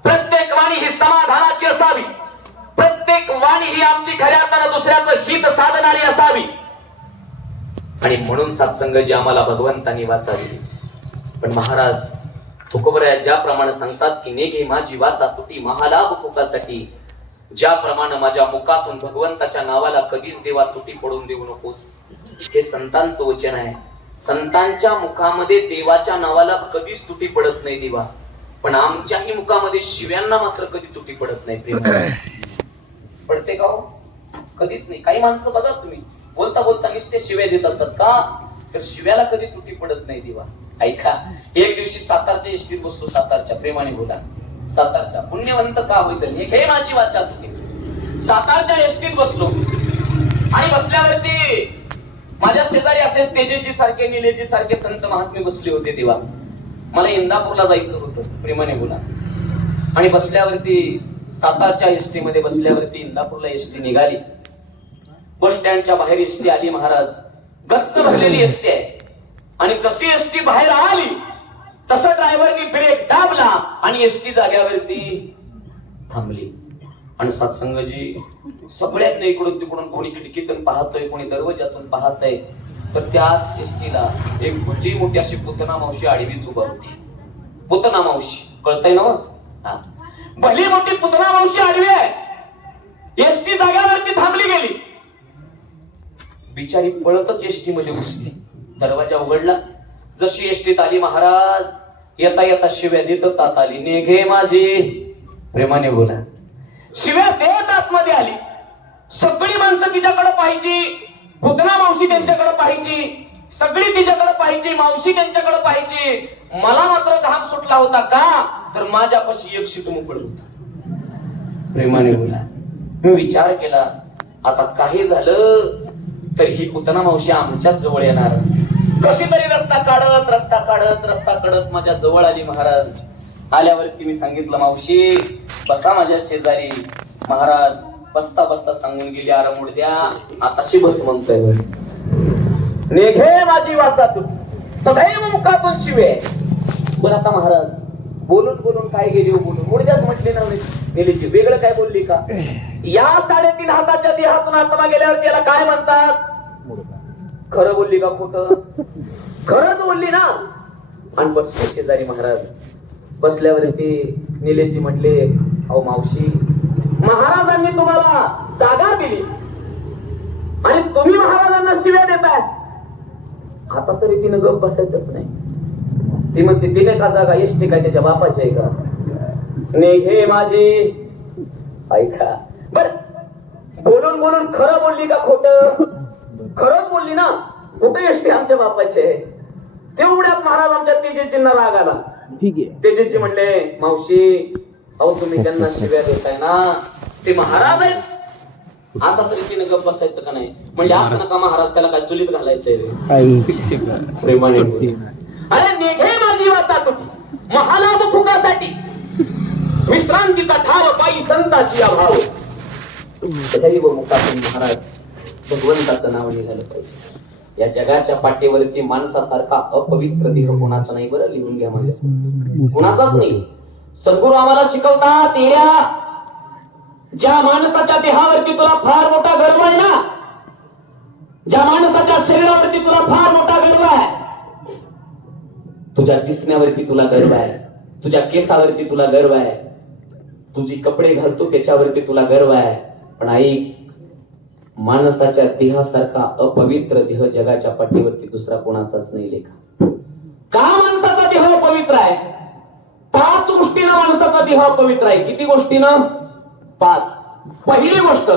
प्रत्येक वाणी ही समाधानाची असावी, प्रत्येक वाणी ही आमची खऱ्या अर्थानं दुसऱ्याचं हित साधणारी असावी. आणि म्हणून सत्संग जी आम्हाला भगवंतांनी वाचावी. पण महाराज तुकोबा ज्याप्रमाणे सांगतात की नेघे माझी वाचा तुटी महालाभ भोगासाठी, ज्याप्रमाणे माझ्या मुखातून भगवंताच्या नावाला कधीच देवा तुटी पडून देऊ नकोस, हे संतांचं वचन आहे. संतांच्या मुखामध्ये देवाच्या नावाला कधीच तुटी पडत नाही देवा, पण आमच्याही मुखामध्ये शिव्यांना मात्र कधी तुटी पडत नाही. प्रेम पडते का हो? कधीच नाही. काही माणसं बघा तुम्ही बोलता बोलता नुसते शिव्या देत असतात. का? तर शिव्याला कधी तुटी पडत नाही देवा. ऐका, एक दिवशी सातारच्या एसटीत बसलो, सातारच्या, प्रेमाने बोला, सातारच्या. पुण्यवंत का व्हायचं? हे माझी वाचा तुटी. सातारच्या एसटीत बसलो आणि बसल्यावरती माझ्या शेजारी असेच तेजेजी सारखे, निलेजी सारखे संत महात्मे बसले होते. तेव्हा मला इंदापूरला जायचं होतं, प्रेमाने बोला. आणि बसल्यावरती सातारच्या एसटी मध्ये बसल्यावरती इंदापूरला एसटी निघाली. बस स्टँडच्या बाहेर एसटी आली महाराज. गच्च भरलेली एसटी आहे. आणि जशी एसटी बाहेर आली तसं ड्रायव्हरनी ब्रेक दाबला आणि एसटी जाग्यावरती थांबली. आणि सत्संगजी सगळ्यांना इकडून तिकडून, कोणी खिडकीतून पाहतोय, कोणी दरवाजातून पाहतोय. तर त्याच एसटीला एक भली मोठी अशी पुतना मावशी आडवीच उभा होती. पुतना मावशी, कळतंय ना? हा, भली मोठी पुतना मावशी आडवी आहे. एसटी जाग्यावरती थांबली गेली. बिचारी पळतच एसटी मध्ये घुसली. दरवाजा उघडला. जशी एसटीत आली महाराज, येता येता शिव्या देतच आत आली. नेघे माझी, प्रेमाने बोला, शिव्या देत आतमध्ये आली. सगळी माणसं तिच्याकडे पाहायची. पुतना मावशी त्यांच्याकडे पाहायची, सगळी तिच्याकडे पाहायची, मावशी त्यांच्याकडे पाहायची. मला मात्र घाम सुटला होता. का? तर माझ्यापाशी एक सीट मोकळ होत. प्रेमाने बोला. मी विचार केला, आता काही झालं तर ही पुतना मावशी आमच्याच जवळ येणार. कशी तरी रस्ता काढत माझ्या जवळ आली महाराज. आल्यावरती मी सांगितलं, मावशी बसा माझ्या शेजारी. महाराज बसता बसता सांगून गेली, अरे मुडद्या आताशी बस म्हणतोय. नेघे माझी वाचा तुटी सदैव मुखातून शिवे. पण आता महाराज बोलून बोलून काय गेली हो, बोलून मुडद्याच म्हटली ना गेलीची. वेगळं काय बोलली का? या 3.5 हाताच्या देहातून आत्मा गेल्यावर त्याला काय म्हणतात? खरं बोलली का खोटं? खरंच बोलली ना. आणि बसले शेजारी महाराज. बसल्यावरती निलेजी म्हटले, अहो मावशी, महाराजांनी तुम्हाला जागा दिली, आणि तुम्ही महाराजांना शिव्या देताय. आता तरी तिनं गप बसायचंच नाही. ती म्हणते तिने का जागा एसटी काय त्याच्या बापाची आहे का? हे माझी ऐका बर, बोलून बोलून खरं बोलली का खोट? खरंच बोलली ना. कुठे एसटी आमच्या बापाची आहे. तेवढ्यात महाराज आमच्या तेजस्वींना राग आला. तेजस्वी म्हणले मावशी अहो तुम्ही त्यांना शिव्या देताय ना, ते महाराज आहेत. आता तरी तिने गप बसायचं का नाही? म्हणजे असं नका महाराज त्याला काय चुलीत घालायचंय प्रेमाने. अरे निघे माझी वाचा तुटी महालाभ फुकासाठी, विश्रांतीचा ठाव पायी संताची अभाव. महाराज भगवंताचं नाव निघालं पाहिजे. या जगाच्या पाठीवरती माणसासारखा अपवित्र देह कोणाचा नाही. बरं लिहून घ्या माझ्या, कोणाचाच नाही. सद्गुरू आम्हाला शिकवतात तेऱ्या, ज्या माणसाच्या देहावरती तुला फार मोठा गर्व आहे ना, ज्या माणसाच्या शरीरावरती तुला फार मोठा गर्व आहे, तुझ्या दिसण्यावरती तुला गर्व आहे, तुझ्या केसावरती तुला गर्व आहे, तुझी कपडे घालतो त्याच्यावरती तुला गर्व आहे, पण आई माणसाच्या देहासारखा अपवित्र देह जगाच्या पाठीवरती दुसरा कोणाचाच नाही लेखा. का माणसाचा देह अपवित्र आहे? 5 गोष्टीनं माणसाचा देह अपवित्र आहे. किती गोष्टीनं? 5. पहिली गोष्ट,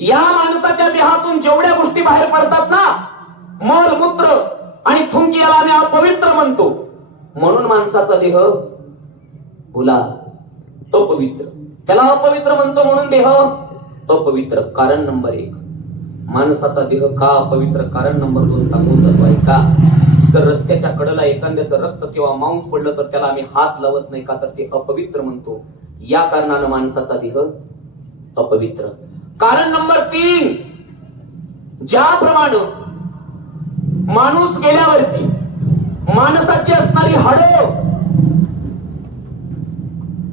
या माणसाच्या देहातून जेवढ्या गोष्टी बाहेर पडतात ना, मल मूत्र आणि थुंकी, याला आम्ही अपवित्र म्हणतो. म्हणून माणसाचा देह भुला तो पवित्र, त्याला अपवित्र म्हणतो म्हणून देह अपवित्र. कारण नंबर 1, माणसाचा देह का अपवित्र? कारण नंबर 2 सांगून जातो ऐका. जर रस्त्याच्या कडेला एखाद्याचं रक्त किंवा मांस पडलं तर त्याला आम्ही हात लावत नाही का? तर ते अपवित्र म्हणतो. या कारणानं माणसाचा देह अपवित्र. कारण नंबर 3, ज्याप्रमाणे माणूस गेल्यावरती माणसाची असणारी हाडं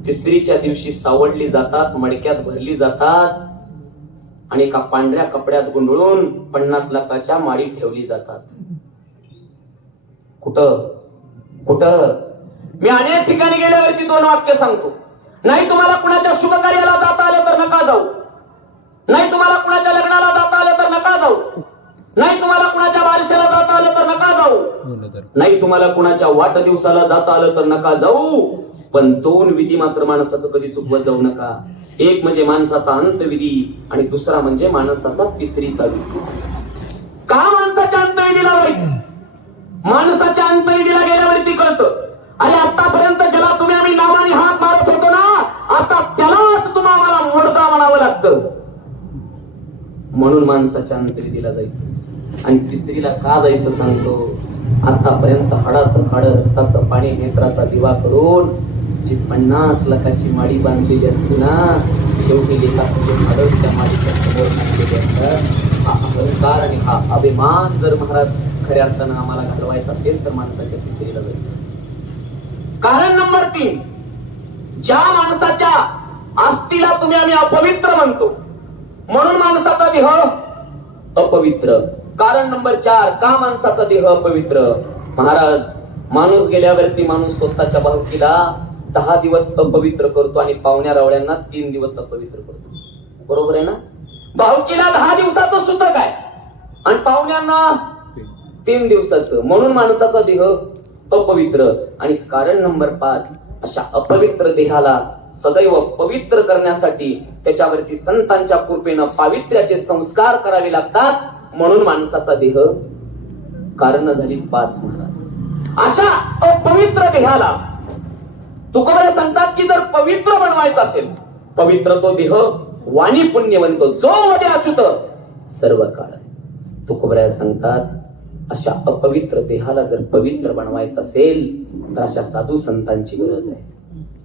तिसरीच्या दिवशी सावडली जातात, मडक्यात भरली जातात आणि एका पांढऱ्या कपड्यात गुंडळून 50 लाखाच्या माळीत ठेवली जातात. कुठं कुठं? मी अनेक ठिकाणी गेल्यावरती 2 वाक्य सांगतो. नाही तुम्हाला कुणाच्या शुभ कार्याला जाता आलं तर नका जाऊ, नाही तुम्हाला कुणाच्या लग्नाला जाता आलं तर नका जाऊ, नाही तुम्हाला कुणाच्या बारशाला जाता आलं तर नका जाऊ, नाही तुम्हाला कुणाच्या वाढदिवसाला जाता आलं तर नका जाऊ. पण 2 विधी मात्र माणसाचं कधी चुकवत जाऊ नका. एक म्हणजे माणसाचा अंतविधी आणि दुसरा म्हणजे माणसाचा तिसरीचा विधी. का माणसाच्या अंतविधीला जायचं? माणसाच्या अंतविधीला गेल्यावरती कळतं, अरे आतापर्यंत ज्याला तुम्ही आम्ही नावाने हात मारत होतो ना, आता त्यालाच तुम्हाला मोडता म्हणावं लागतं. म्हणून माणसाच्या अंतविधीला जायचं. आणि तिसरीला का जायचं सांगतो. आतापर्यंत हाडाचं हाड, रक्ताचं पाणी, नेत्राचा दिवा करून जी 50 लाखाची माडी बांधलेली असते ना, शेवटी लेखाचे हाडच त्या माडीच्या समोर बांधलेले असतात. हा अहंकार आणि हा अभिमान जर महाराज खऱ्या अर्थानं आम्हाला घडवायचा असेल तर माणसाच्या तिसरीला जायचं. कारण नंबर 3, ज्या माणसाच्या आस्तीला तुम्ही आम्ही अपवित्र म्हणतो म्हणून माणसाचा देह अपवित्र. कारण नंबर 4, का माणसाचा देह अपवित्र? महाराज माणूस गेल्यावरती माणूस स्वतःच्या भावकीला 10 दिवस अपवित्र करतो आणि पाहुण्या रावळ्यांना 3 दिवस अपवित्र करतो. बरोबर आहे ना? भावकीला 10 दिवसाचं सूतक आहे आणि पाहुण्यांना 3 दिवसाचं. म्हणून माणसाचा देह अपवित्र. आणि कारण नंबर 5, अशा अपवित्र देहाला सदैव पवित्र करण्यासाठी त्याच्यावरती संतांच्या कृपेनं पावित्र्याचे संस्कार करावे लागतात. म्हणून माणसाचा देह कारण झाली 5 महाराज. अशा अपवित्र देहाला तुकोबरे सांगतात की जर पवित्र बनवायचं असेल, पवित्र तो देह वाणी पुण्यवंत जो वदे अच्युत सर्व काळ. तुकोबरे सांगतात अशा अपवित्र देहाला जर पवित्र बनवायचं असेल तर अशा साधू संतांची गरज आहे,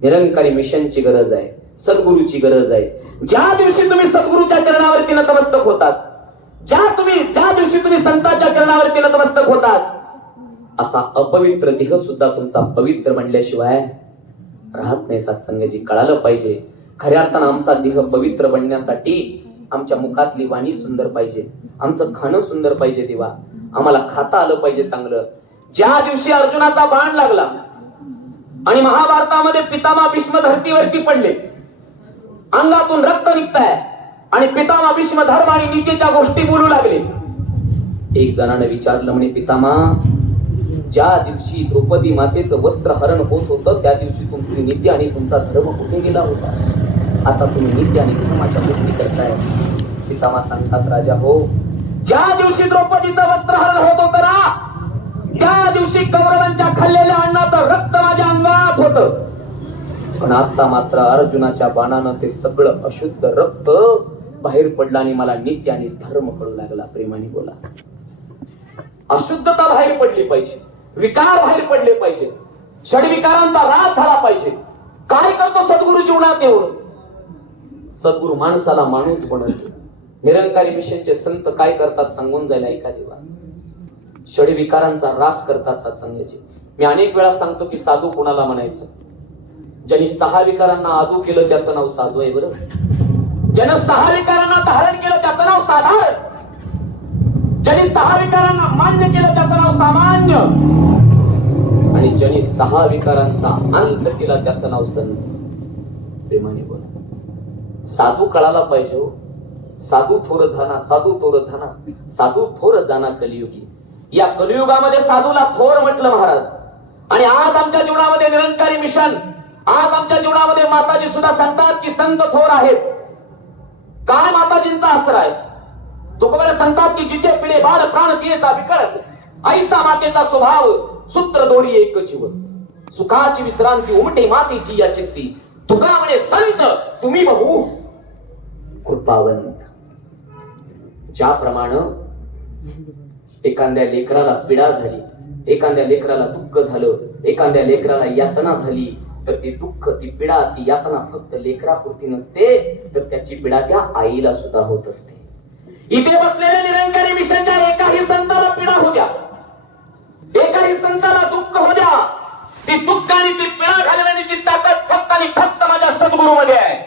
निरंकारी मिशनची गरज आहे, सद्गुरूची गरज आहे. ज्या दिवशी तुम्ही सद्गुरूच्या चरणावरती नतमस्तक होतात, ज्या दिवशी तुम्ही संतांच्या चरणावरती नतमस्तक होतात, असा अपवित्र देह सुद्धा तुमचा पवित्र बनल्याशिवाय राहत नाही. सत्संगाची कळालं पाहिजे. खऱ्या अर्थानं आमचा देह पवित्र बनण्यासाठी आमच्या मुखातली वाणी सुंदर पाहिजे, आमचं खाणं सुंदर पाहिजे. देवा आम्हाला खाता आलं पाहिजे चांगलं. ज्या दिवशी अर्जुनाचा बाण लागला आणि महाभारतामध्ये पितामह भीष्म धरतीवरती पडले, अंगातून रक्त निघताय आणि पितामा भीष्म धर्म आणि नीतीच्या गोष्टी बोलू लागले. एक जणाने विचारलं, म्हणे पितामा, ज्या दिवशी द्रौपदी मातेचं वस्त्र हरण होत होतं त्या दिवशी तुमची नीती आणि तुमचा धर्म कुठे गेला होता? आता तुम्ही नीती आणि धर्माच्या गोष्टी करताय. पितामा सांगतात, राजा हो, ज्या दिवशी द्रौपदीचं वस्त्र हरण होत होतं ना, त्या दिवशी कौरवांच्या खाल्लेल्या अन्नाचं रक्त माझ्या अंगात होतं. पण आता मात्र अर्जुनाच्या बाणानं ते सगळं अशुद्ध रक्त बाहेर पडलं आणि मला नित्य आणि धर्म कळू लागला. प्रेमाने बोला. अशुद्धता बाहेर पडली पाहिजे, विकार बाहेर पडले पाहिजे, षडविकारांचा ऱ्हास झाला पाहिजे. काय करतो सद्गुरु जीवनात येऊन? सद्गुरु माणसाला माणूस बनवतो. निरंकारी मिशनचे संत काय करतात सांगून जायला ऐका देवा. षडविकारांचा ऱ्हास करतात सत्संगाचे. मी अनेक वेळा सांगतो की साधू कोणाला म्हणायचं? ज्यांनी 6 विकारांना आदू केलं त्याचं नाव साधू आहे. बरं, ज्यानं 6 विकारांना धारण केलं त्याचं नाव साधारण, ज्यांनी 6 विकारांना मान्य केलं त्याचं नाव सामान्य, आणि ज्यांनी 6 विकारांचा अंत केला त्याचं नाव संत. प्रेमाने बोला. साधू कळाला पाहिजे हो. साधू थोर झाना, साधू थोर झाना, साधू थोर जाना कलियुगी. या कलियुगामध्ये साधूला थोर म्हटलं महाराज. आणि आज आमच्या जीवनामध्ये निरंकारी मिशन, आज आमच्या जीवनामध्ये माताजी सुद्धा सांगतात की संत थोर आहेत. काय माताजींचा आश्रय? तुकोबरे सांगतात की जिचे पिढे बाळ प्राण तियेचा विकळत, ऐसा मातेचा स्वभाव, सूत्र दोरी एक जीव, सुखाची विश्रांती उमटे मातेची या चित्ती. तुका म्हणे संत तुम्ही बहु कृपावंत. ज्याप्रमाणे एखाद्या लेकराला पीडा झाली, एखाद्या लेकराला दुःख झालं, एखाद्या लेकराला यातना झाली, तर ती दुःख, ती पीडा, ती यातना फक्त लेकरापुरती नसते, तर त्याची पीडा त्या आईला सुद्धा होत असते. इथे बसलेल्या निरंकारी मिशनच्या एकाही संताला पीडा होऊ द्या, एकाही संताला दुःख होऊ द्या, ती दुःख आणि ती पीडा घालवण्याची ताकद फक्त आणि फक्त माझ्या सद्गुरू मध्ये आहे.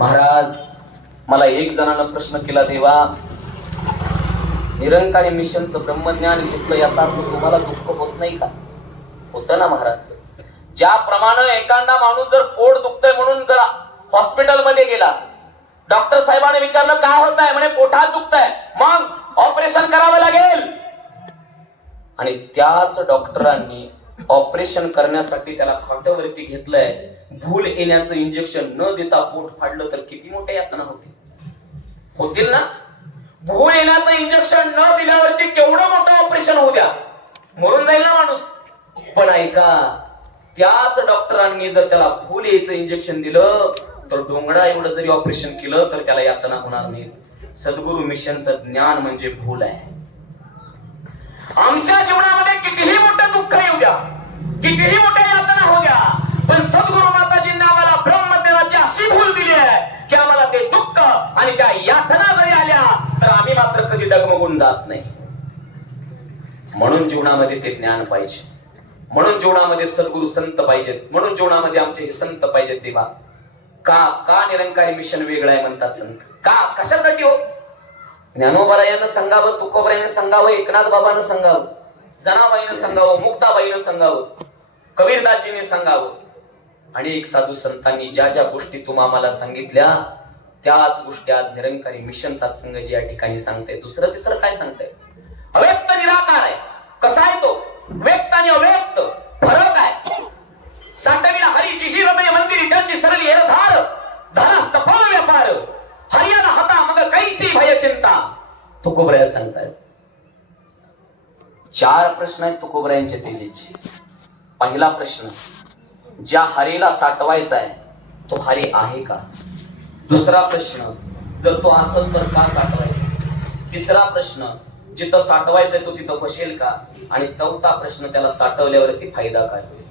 महाराज, मला एक जणानं प्रश्न केला, देवा निरंकारी मिशनचं ब्रह्मज्ञान घेतलं याचा अर्थ तुम्हाला दुःख होत नाही का? होतं ना महाराज. ज्याप्रमाणे एखादा माणूस जर पोट दुखतंय म्हणून जर हॉस्पिटल मध्ये गेला, डॉक्टर साहेबांनी विचारलं काय होत आहे, म्हणे पोटात दुखतंय, मग ऑपरेशन करावं लागेल. आणि त्याच डॉक्टरांनी ऑपरेशन करण्यासाठी त्याला खाटावरती घेतलंय, भूल येण्याचं इंजेक्शन न देता पोट फाडलं तर किती मोठ्या यातना होतील ना? भूल येण्याचं इंजेक्शन न दिल्यावरती केवढं मोठं ऑपरेशन होऊ द्या, मरून जाईल ना माणूस. पण ऐका, त्याच डॉक्टरांनी जर त्याला भूल यायचं इंजेक्शन दिलं तर डोंगरा एवढं जरी ऑपरेशन केलं तर त्याला यातना होणार नाही. सद्गुरु मिशनचं ज्ञान म्हणजे भूल आहे. आमच्या जीवनामध्ये कितीही मोठं दुःख येऊ द्या, कितीही मोठ्या यातना होऊ द्या, पण सद्गुरु माताजींनी आम्हाला ब्रह्मज्ञानाची अशी भूल दिली आहे की आम्हाला ते दुःख आणि त्या यातना जरी आल्या तर आम्ही मात्र कधी डगमगून जात नाही. म्हणून जीवनामध्ये ते ज्ञान पाहिजे, म्हणून जीवनामध्ये सद्गुरु संत पाहिजेत, म्हणून जीवनामध्ये आमचे हे संत पाहिजेत. देवा का निरंकारी मिशन वेगळं आहे म्हणतात संत? का, कशासाठी हो? ज्ञानोबारायानं सांगावं, तुकोबरायानं सांगावं, एकनाथ बाबानं सांगावं, जनाबाईनं सांगावं, मुक्ताबाईनं सांगावं, कबीरदासजीने सांगावं. अनेक साधू संतांनी ज्या ज्या गोष्टी तुम्हाला सांगितल्या त्याच गोष्टी आज निरंकारी मिशन सत्संग या ठिकाणी सांगताय. दुसरं तिसरं काय सांगताय? अव्यक्त निराकार आहे. कसा आहे तो? व्यक्त आणि अव्यक्त फरक आहे. साठविला हरीची ही हृदय मंदिरी, त्यांची सरली एरधार, झाला सफळ व्यापार, हरियाला हाता मग कैसी भय चिंता. तुकोबराय सांगतायत. 4 प्रश्न आहेत तुकोबरायांचे तेलीचे. पहिला प्रश्न, ज्या हरीला साठवायचा आहे तो हरी आहे का? दुसरा प्रश्न, जर तो असेल तर का साठवायचा? तिसरा प्रश्न, जिथं साठवायचंय तो तिथं बसेल का? आणि चौथा प्रश्न, त्याला साठवल्यावरती फायदा काय होईल?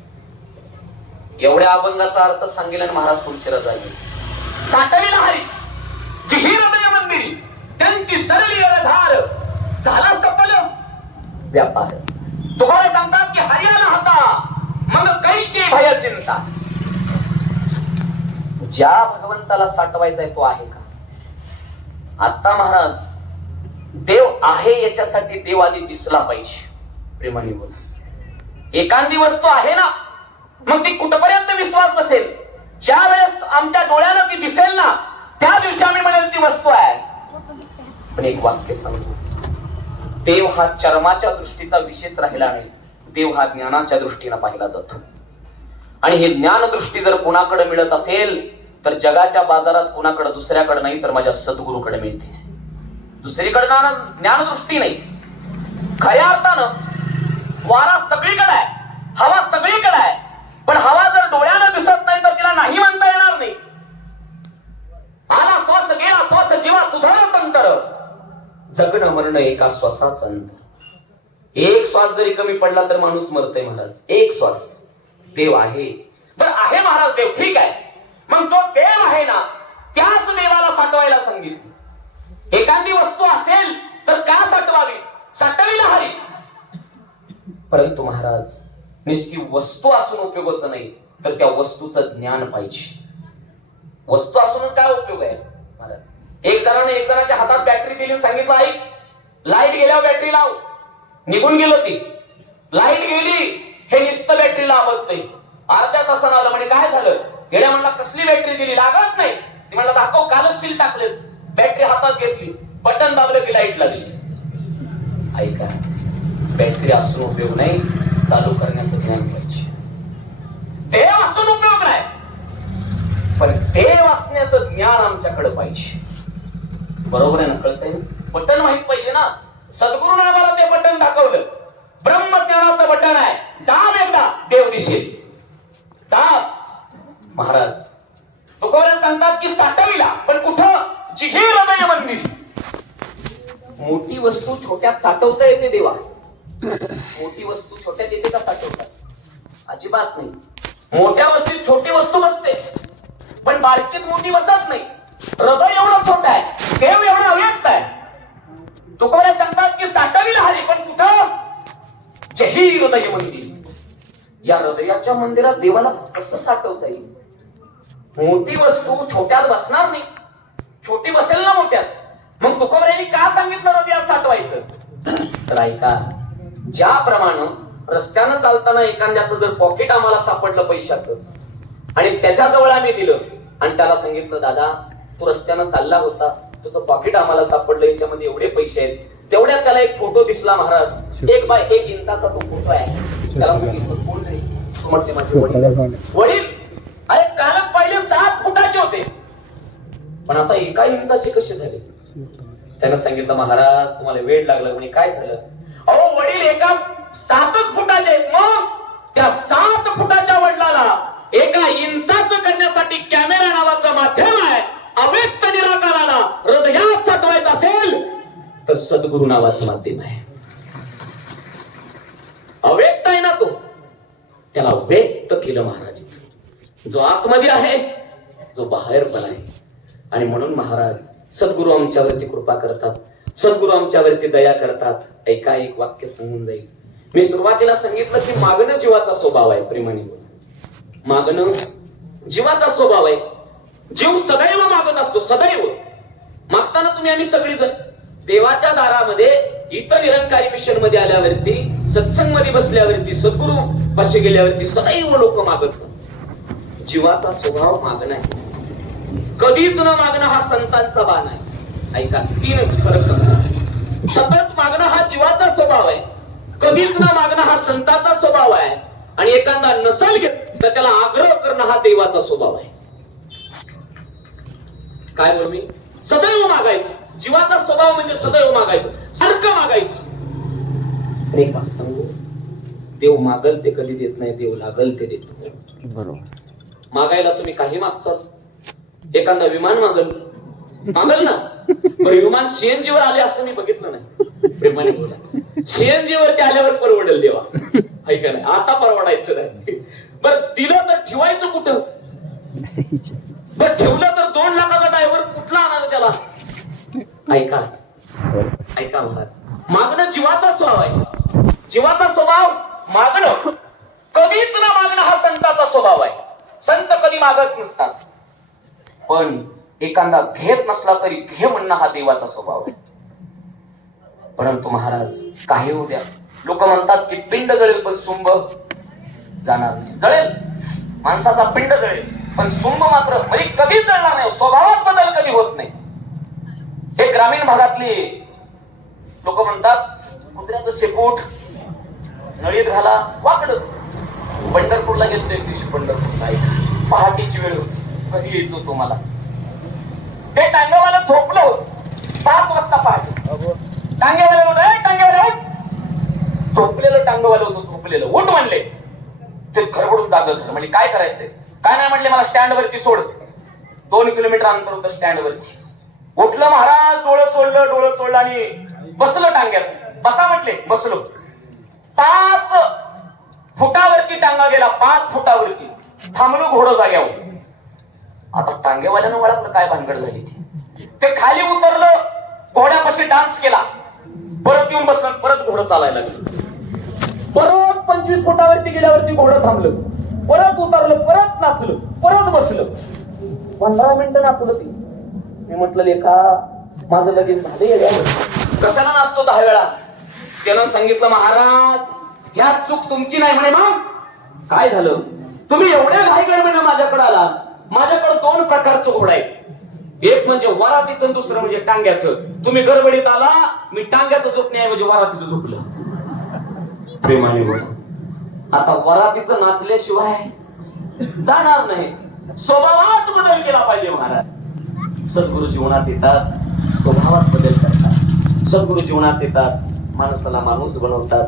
एवढ्या अभंगाचा अर्थ सांगेल आणि महाराज पुढची रजा घेईल. साठविला हरी जी ही हृदय मंदिरी, त्यांची सरली एरधार, झाला सफल व्यापार. तुम्हाला सांगतात की हरियाला होता मग कैची भय चिंता. ज्या भगवंताला साठवायचाय तो आहे का? आता महाराज, देव आहे याच्यासाठी देव आधी दिसला पाहिजे. प्रेमाने बोल. एखादी वस्तू आहे ना, मग ती कुठपर्यंत विश्वास बसेल? ज्या वेळेस आमच्या डोळ्याला ती दिसेल ना, त्या दिवशी आम्ही म्हणेल ती वस्तू आहे. पण एक वाक्य सांगतो, देव हा चर्माच्या दृष्टीचा विषयच राहिला नाही. देव हा ज्ञानाच्या दृष्टीने पाहिला जातो. आणि हे ज्ञानदृष्टी जर कोणाकडे मिळत असेल तर जगाच्या बाजारात कोणाकडे दुसऱ्याकडे नाही तर माझ्या सद्गुरूकडे मिळते. दुसरीकडे ज्ञानदृष्टी नाही. खऱ्या अर्थानं वारा सगळीकडे आहे, हवा सगळीकडे आहे, पण हवा जर डोळ्यानं दिसत नाही तर तिला नाही म्हणता येणार नाही. आला श्वास गेला श्वास जीवा तुझं तंत्र, जगणं मरणं एका श्वासाचं अंतर. एक श्वास जरी कमी पडला तर माणूस मरतय महाराज. एक श्वास. देव आहे, पण आहे महाराज देव, ठीक आहे. मग जो देव आहे ना त्याच देवाला साठवायला सांगितलं. एखादी वस्तू असेल तर का साठवावी? साठवीला हरी. परंतु महाराज नुसती वस्तू असून उपयोगाचं नाही तर त्या वस्तूचं ज्ञान पाहिजे. वस्तू असूनच काय उपयोग आहे महाराज? एक जणाच्या हातात बॅटरी दिली, सांगितलं ऐक, लाईट गेल्यावर बॅटरी लाव. निघून गेलो ती, लाईट गेली, हे नुसतं बॅटरीला आवडतंय. अर्ध्या तासानं आलं, म्हणजे काय झालं? गेल्या म्हणला कसली बॅटरी दिली, लागत नाही. ती म्हणला दाखव, कालच सील टाकले. बॅटरी हातात घेतली, बटन दाबलं की लाईट लागली. ऐका, बॅटरी असून उपयोग नाही, चालू करण्याचं ज्ञान पाहिजे. देव असून उपयोग नाही, पण देव असण्याचं ज्ञान आमच्याकडे पाहिजे. बरोबर आहे ना? कळतंय ना? बटन माहित पाहिजे ना. सद्गुरूने आम्हाला ते बटन दाखवलं. ब्रह्मज्ञानाचं बटन आहे, दाब एकदा देव दिसेल. दाब. महाराज तुकोबा सांगतात की साठविला, पण कुठं? जिहे हृदय मंदिर. मोठी वस्तू छोट्यात साठवता येते देवा. मोठी वस्तू छोट्यात येते का साठवतात? अजिबात नाही. मोठ्या वस्तूत छोटी वस्तू बसते, पण बारकीत मोठी बसत नाही. हृदय एवढं छोट आहे, देव एवढा अव्यक्त आहे. तुकोबा सांगतात की साठविला हरी, पण कुठं? जही हृदय मंदिर. या हृदयाच्या मंदिरात देवाला कसं साठवता येईल? मोठी वस्तू छोट्यात बसणार नाही, छोटी बसेल ना मोठ्यात. मग तुकोबा यांनी का सांगितलं हृदयात साठवायचं? तर ऐका, ज्याप्रमाणे रस्त्यानं चालताना एखाद्याचं जर पॉकेट आम्हाला सापडलं पैशाचं आणि त्याच्याजवळ आम्ही दिलं आणि त्याला सांगितलं दादा तू रस्त्यानं चालला होता, तुझं पॉकेट आम्हाला सापडलं, याच्यामध्ये एवढे पैसे आहेत. तेवढ्यात त्याला एक फोटो दिसला महाराज, 1x1 इंचाचा तो फोटो आहे. त्याला सांगितलं कोण रे? तू म्हटले माझे वडील. वडील? अरे कालच पहिले 7 फुटाचे होते, पण आता 1 इंचाचे कसे झाले? त्यानं सांगितलं महाराज तुम्हाला वेळ लागला. म्हणे काय झालं? अहो वडील 7च फुटाचे आहेत. मग त्या 7 फुटाच्या वडिलाला 1 इंचाचं करण्यासाठी कॅमेरा नावाचं माध्यम आहे. अव्यक्त निराकाराला हृदयात साठवायचं असेल तर सद्गुरु नावाचं माध्यम आहे. अव्यक्त आहे ना तो, त्याला व्यक्त केलं महाराज. जो आतमध्ये आहे, जो बाहेर पण आहे. आणि म्हणून महाराज सद्गुरु आमच्यावरती कृपा करतात, सद्गुरु आमच्यावरती दया करतात. ऐका, एक वाक्य सांगून जाईल. मी सुरुवातीला सांगितलं की मागणं जीवाचा स्वभाव आहे. प्रेमाने मागणं जीवाचा स्वभाव आहे. जीव सदैव मागत असतो, सदैव. मागताना तुम्ही आम्ही सगळीजण देवाच्या दारामध्ये इतर निरंकारी मिशन मध्ये आल्यावरती, सत्संग मध्ये बसल्यावरती, सद्गुरु पाशी गेल्यावरती सदैव लोक मागत. जीवाचा स्वभाव मागणं आहे. कधीच न मागणं हा संतांचा बाण आहे. ऐका, 3 फरक समजा. सतत मागणं हा जीवाचा स्वभाव आहे, कधीच न मागणं हा संतांचा स्वभाव आहे, आणि एखादा नसल घेत तर त्याला आग्रह करणं हा देवाचा स्वभाव आहे. काय बोल मी? सदैव मागायचं. जीवाचा स्वभाव म्हणजे सदैव मागायचं, सारखं मागायचं. एक बात सांगू, देव मागल ते कधी देत नाही, देव लागल ते देतो. बरोबर. मागायला तुम्ही काही मागचाल. एखादा विमान मागल ना, विमान सीएनजी वर आले असं मी बघितलं नाही. प्रेमाने बोला, सीएनजी वरती आल्यावर परवडेल देवा. ऐका नाही, आता परवडायचं नाही. बर दिलं तर ठेवायचं कुठं? बर ठेवलं तर 2 लाखाचा ड्रायव्हर कुठला आणाल त्याला? ऐका ऐका महाराज, मागणं जीवाचा स्वभाव आहे. जीवाचा स्वभाव मागणं. कधीच ना मागणं हा संताचा स्वभाव आहे. संत कधी मागत नसतात, पण एखादा घेत नसला तरी घे म्हणणं हा देवाचा स्वभाव आहे. परंतु महाराज काही होऊ द्या, लोक म्हणतात की पिंड जळेल पण सुंब जाणार नाही. जळेल, माणसाचा पिंड जळेल, पण सुंब मात्र म्हणजे कधीच जळणार नाही, स्वभावात बदल कधी होत नाही. हे ग्रामीण भागातली लोक म्हणतात, कुत्र्याचं शेपूट नळीत घाला वाकडं. पंढरपूरला गेलो एक दिवशी, पंढरपूरला पहाटेची वेळ होती, घरी यायचो तुम्हाला. ते टांगेवाला झोपलं होत 5 वाजता पहाटे. टांगेवाला झोपलेलं टांगेवालं होतं, झोपलेलं. उठ म्हणले. ते घरबडून जाग झालं. म्हणजे काय करायचंय? काय नाही म्हटले, मला स्टँड वरती सोड. 2 किलोमीटर अंतर होतं स्टँड वरती. उठलं महाराज, डोळं चोळलं आणि बसलो टांग्यात. बसा म्हटले, बसलो. 5 फुटावरती टांगा गेला, 5 फुटावरती. थांबलो घोडं जाग्यावर. आता टांगेवाल्यानं ओळखलं काय भानगड झाली ती. ते खाली उतरलं, घोड्यापाशी डान्स केला, परत येऊन बसलं, परत घोडं चालायला लागलं. परत 25 फुटावरती गेल्यावरती घोडं थांबलं, परत उतरलं, परत नाचलं, परत बसलं. 15 मिनिटं नाचलं ती. मी म्हटलं, लेखा माझं लगीन झाले, कशाला नाचतो 10 वेळा? त्यानं सांगितलं, महाराज ह्या चूक तुमची नाही म्हणे. मग काय झालं? तुम्ही एवढ्या घाई गडबडीनं माझ्याकडे आला. माझ्याकडे 2 प्रकारचं घोडं आहे, एक म्हणजे वरातीचं, दुसरं म्हणजे टांग्याचं. तुम्ही गडबडीत आला, मी टांग्याचं झोपणे म्हणजे वरातीचं झोपलं. प्रेमाने बोल. आता वरातीचं नाचल्याशिवाय जाणार नाही. स्वभावात बदल केला पाहिजे महाराज. सद्गुरु जीवनात येतात, स्वभावात बदल करतात. सद्गुरु जीवनात येतात, माणसाला माणूस बनवतात.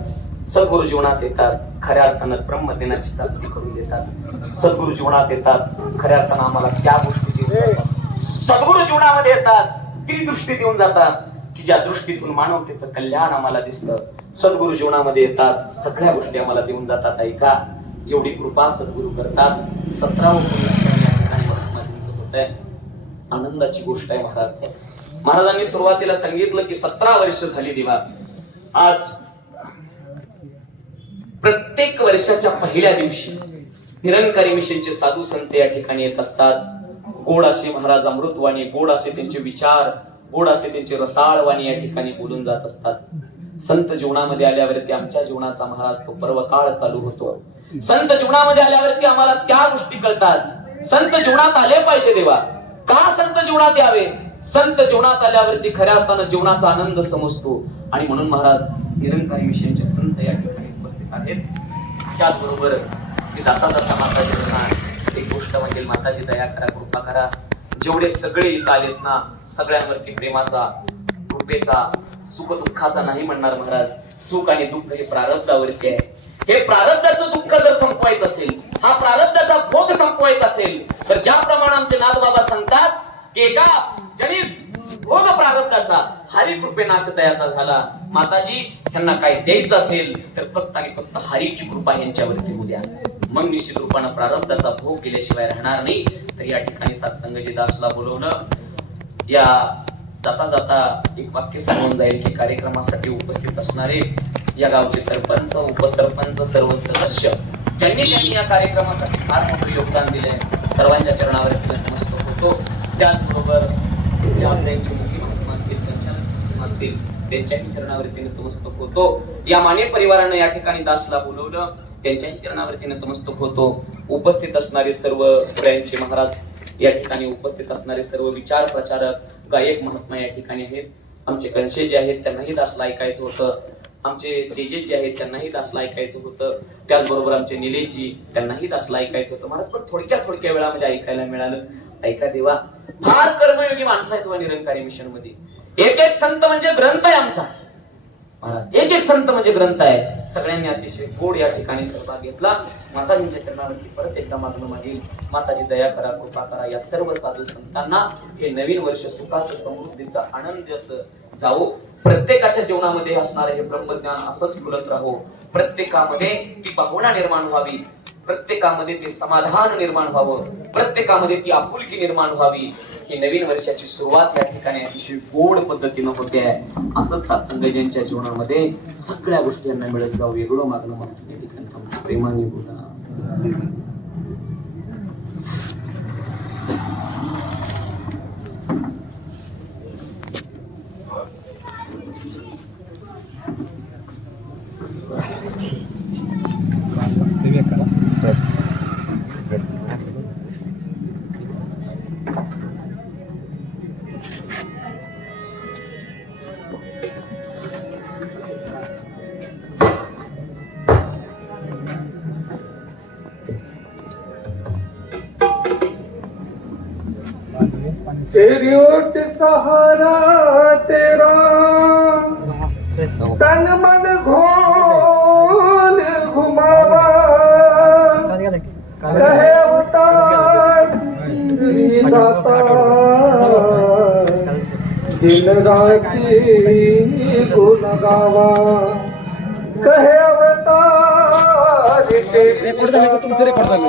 सद्गुरु जीवनात येतात, खऱ्या अर्थानं ब्रह्मज्ञानाची प्राप्ती करून देतात. सद्गुरु जीवनात येतात, खऱ्या अर्थानं आम्हाला त्या गोष्टी देऊन जातात. सद्गुरु जीवनामध्ये येतात, ती दृष्टी देऊन जातात की ज्या दृष्टीतून मानवतेचं कल्याण आम्हाला दिसतं. सद्गुरु जीवनामध्ये येतात, सगळ्या गोष्टी आम्हाला देऊन जातात. ऐका, एवढी कृपा सद्गुरु करतात. 17वं होत आहे. आनंदाची गोष्ट आहे महाराज. महाराजांनी सुरुवातीला सांगितलं की 17 वर्ष झाली देवा. आज प्रत्येक वर्षाच्या पहिल्या दिवशी निरंकारी मिशनचे साधू संत या ठिकाणी येत असतात. गोड असे महाराज अमृतवाणी, गोड असे त्यांचे विचार, गोड असे त्यांचे रसाळवाणी या ठिकाणी बोलून जात असतात. संत जीवनामध्ये आल्यावरती आमच्या जीवनाचा महाराज तो पर्व काळ चालू होतो. संत जीवनामध्ये आल्यावरती आम्हाला त्या गोष्टी कळतात. संत जीवनात आले पाहिजे देवा. का संत जीवनात यावे? संत जीवनात आल्यावरती खऱ्या अर्थानं जीवनाचा आनंद समजतो. आणि म्हणून महाराज निरंकारी मिशनचे संत या ठिकाणी उपस्थित आहेत. त्याचबरोबर जाता जाता माताजी एक गोष्ट म्हणजे, माताजी दया करा, कृपा करा. जेवढे सगळे इथं आलेत ना, सगळ्यांवरती प्रेमाचा, कृपेचा, सुख दुःखाचा नाही म्हणणार महाराज. सुख आणि दुःख हे प्रारब्धावरती आहे. हे प्रारब्धाचं दुःख जर संपवायचं असेल, हा प्रारब्धाचा भोग संपवायचा असेल, तर ज्याप्रमाणे आमचे नाथबाबा सांगतात की एका जनित भोग प्रारब्धाचा हरी कृपे नाशदयाचा झाला. माताजी यांना काय द्यायचं असेल तर फक्त आणि फक्त हरीची कृपा यांच्यावरती होऊ द्या. मग निश्चित रूपानं प्रारब्धाचा भोग केल्याशिवाय राहणार नाही. तर या ठिकाणी सत्संगजी दासला बोलवलं. या जाता जाता एक वाक्य सांगून जाईल की कार्यक्रमासाठी उपस्थित असणारे या गावचे सरपंच, उपसरपंच, सर्व सदस्य ज्यांनी या कार्यक्रमासाठी फार मोठं योगदान दिले, सर्वांच्या चरणावरती नमस्कार होतो. त्याचबरोबर त्यांच्याही चरणावरती नतमस्तक होतो. या माने परिवारानं या ठिकाणी दासला बोलवलं, त्यांच्याही चरणावरती नतमस्तक होतो. उपस्थित असणारे सर्व पुऱ्यांचे महाराज, या ठिकाणी उपस्थित असणारे सर्व विचार प्रचारक, गायक महात्मा या ठिकाणी आहेत. आमचे कंशे जे आहेत त्यांनाही दासला ऐकायचं होतं. आमचे तेजेश जे आहेत त्यांनाही दासला ऐकायचं होतं. त्याचबरोबर आमचे निलेशजी त्यांनाही दासला ऐकायचं होतं. महाराज पण थोडक्या वेळामध्ये ऐकायला मिळालं. ऐका देवा, फार कर्मयोगी माणसं आहेत व निरंकारी मिशन मध्ये. एक एक संत म्हणजे ग्रंथ आहे आमचा महाराज. एक एक संत म्हणजे ग्रंथ आहे. सगळ्यांनी अतिशय गोड या ठिकाणी सहभाग घेतला. माताजींच्या चरणावरती परत एकदा मागणं मागेल, माताजी दया करा, कृपा करा. या सर्व साधू संतांना हे नवीन वर्ष सुखाचं, समृद्धीचं, आनंदाचं जावो. प्रत्येकाच्या जीवनामध्ये असणारे हे ब्रह्मज्ञान असंच फुलत राहो. प्रत्येकामध्ये ती भावना निर्माण व्हावी, प्रत्येकामध्ये ते समाधान निर्माण व्हावं, प्रत्येकामध्ये ती आपुलकी निर्माण व्हावी. ही नवीन वर्षाची सुरुवात या ठिकाणी अतिशय गोड पद्धतीनं होते आहे. असंच सत्संगजींच्या जीवनामध्ये सगळ्या गोष्टी यांना मिळत जाऊ. एवढं मागणं मला या ठिकाणी प्रेमाने बोला. तेरी ओट सहारा तेरा तन मन घोल घुमावा कहे उतार दाता दिन राती गुण गावा कहे अवतार रेकॉर्ड झाले का तुमचे रेकॉर्ड झाले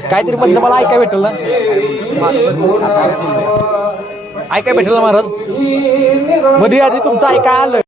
काहीतरी मधलं मला ऐकाय भेटलं ना ऐकाय भेटलं महाराज मध्ये आधी तुमचं ऐकाय आलं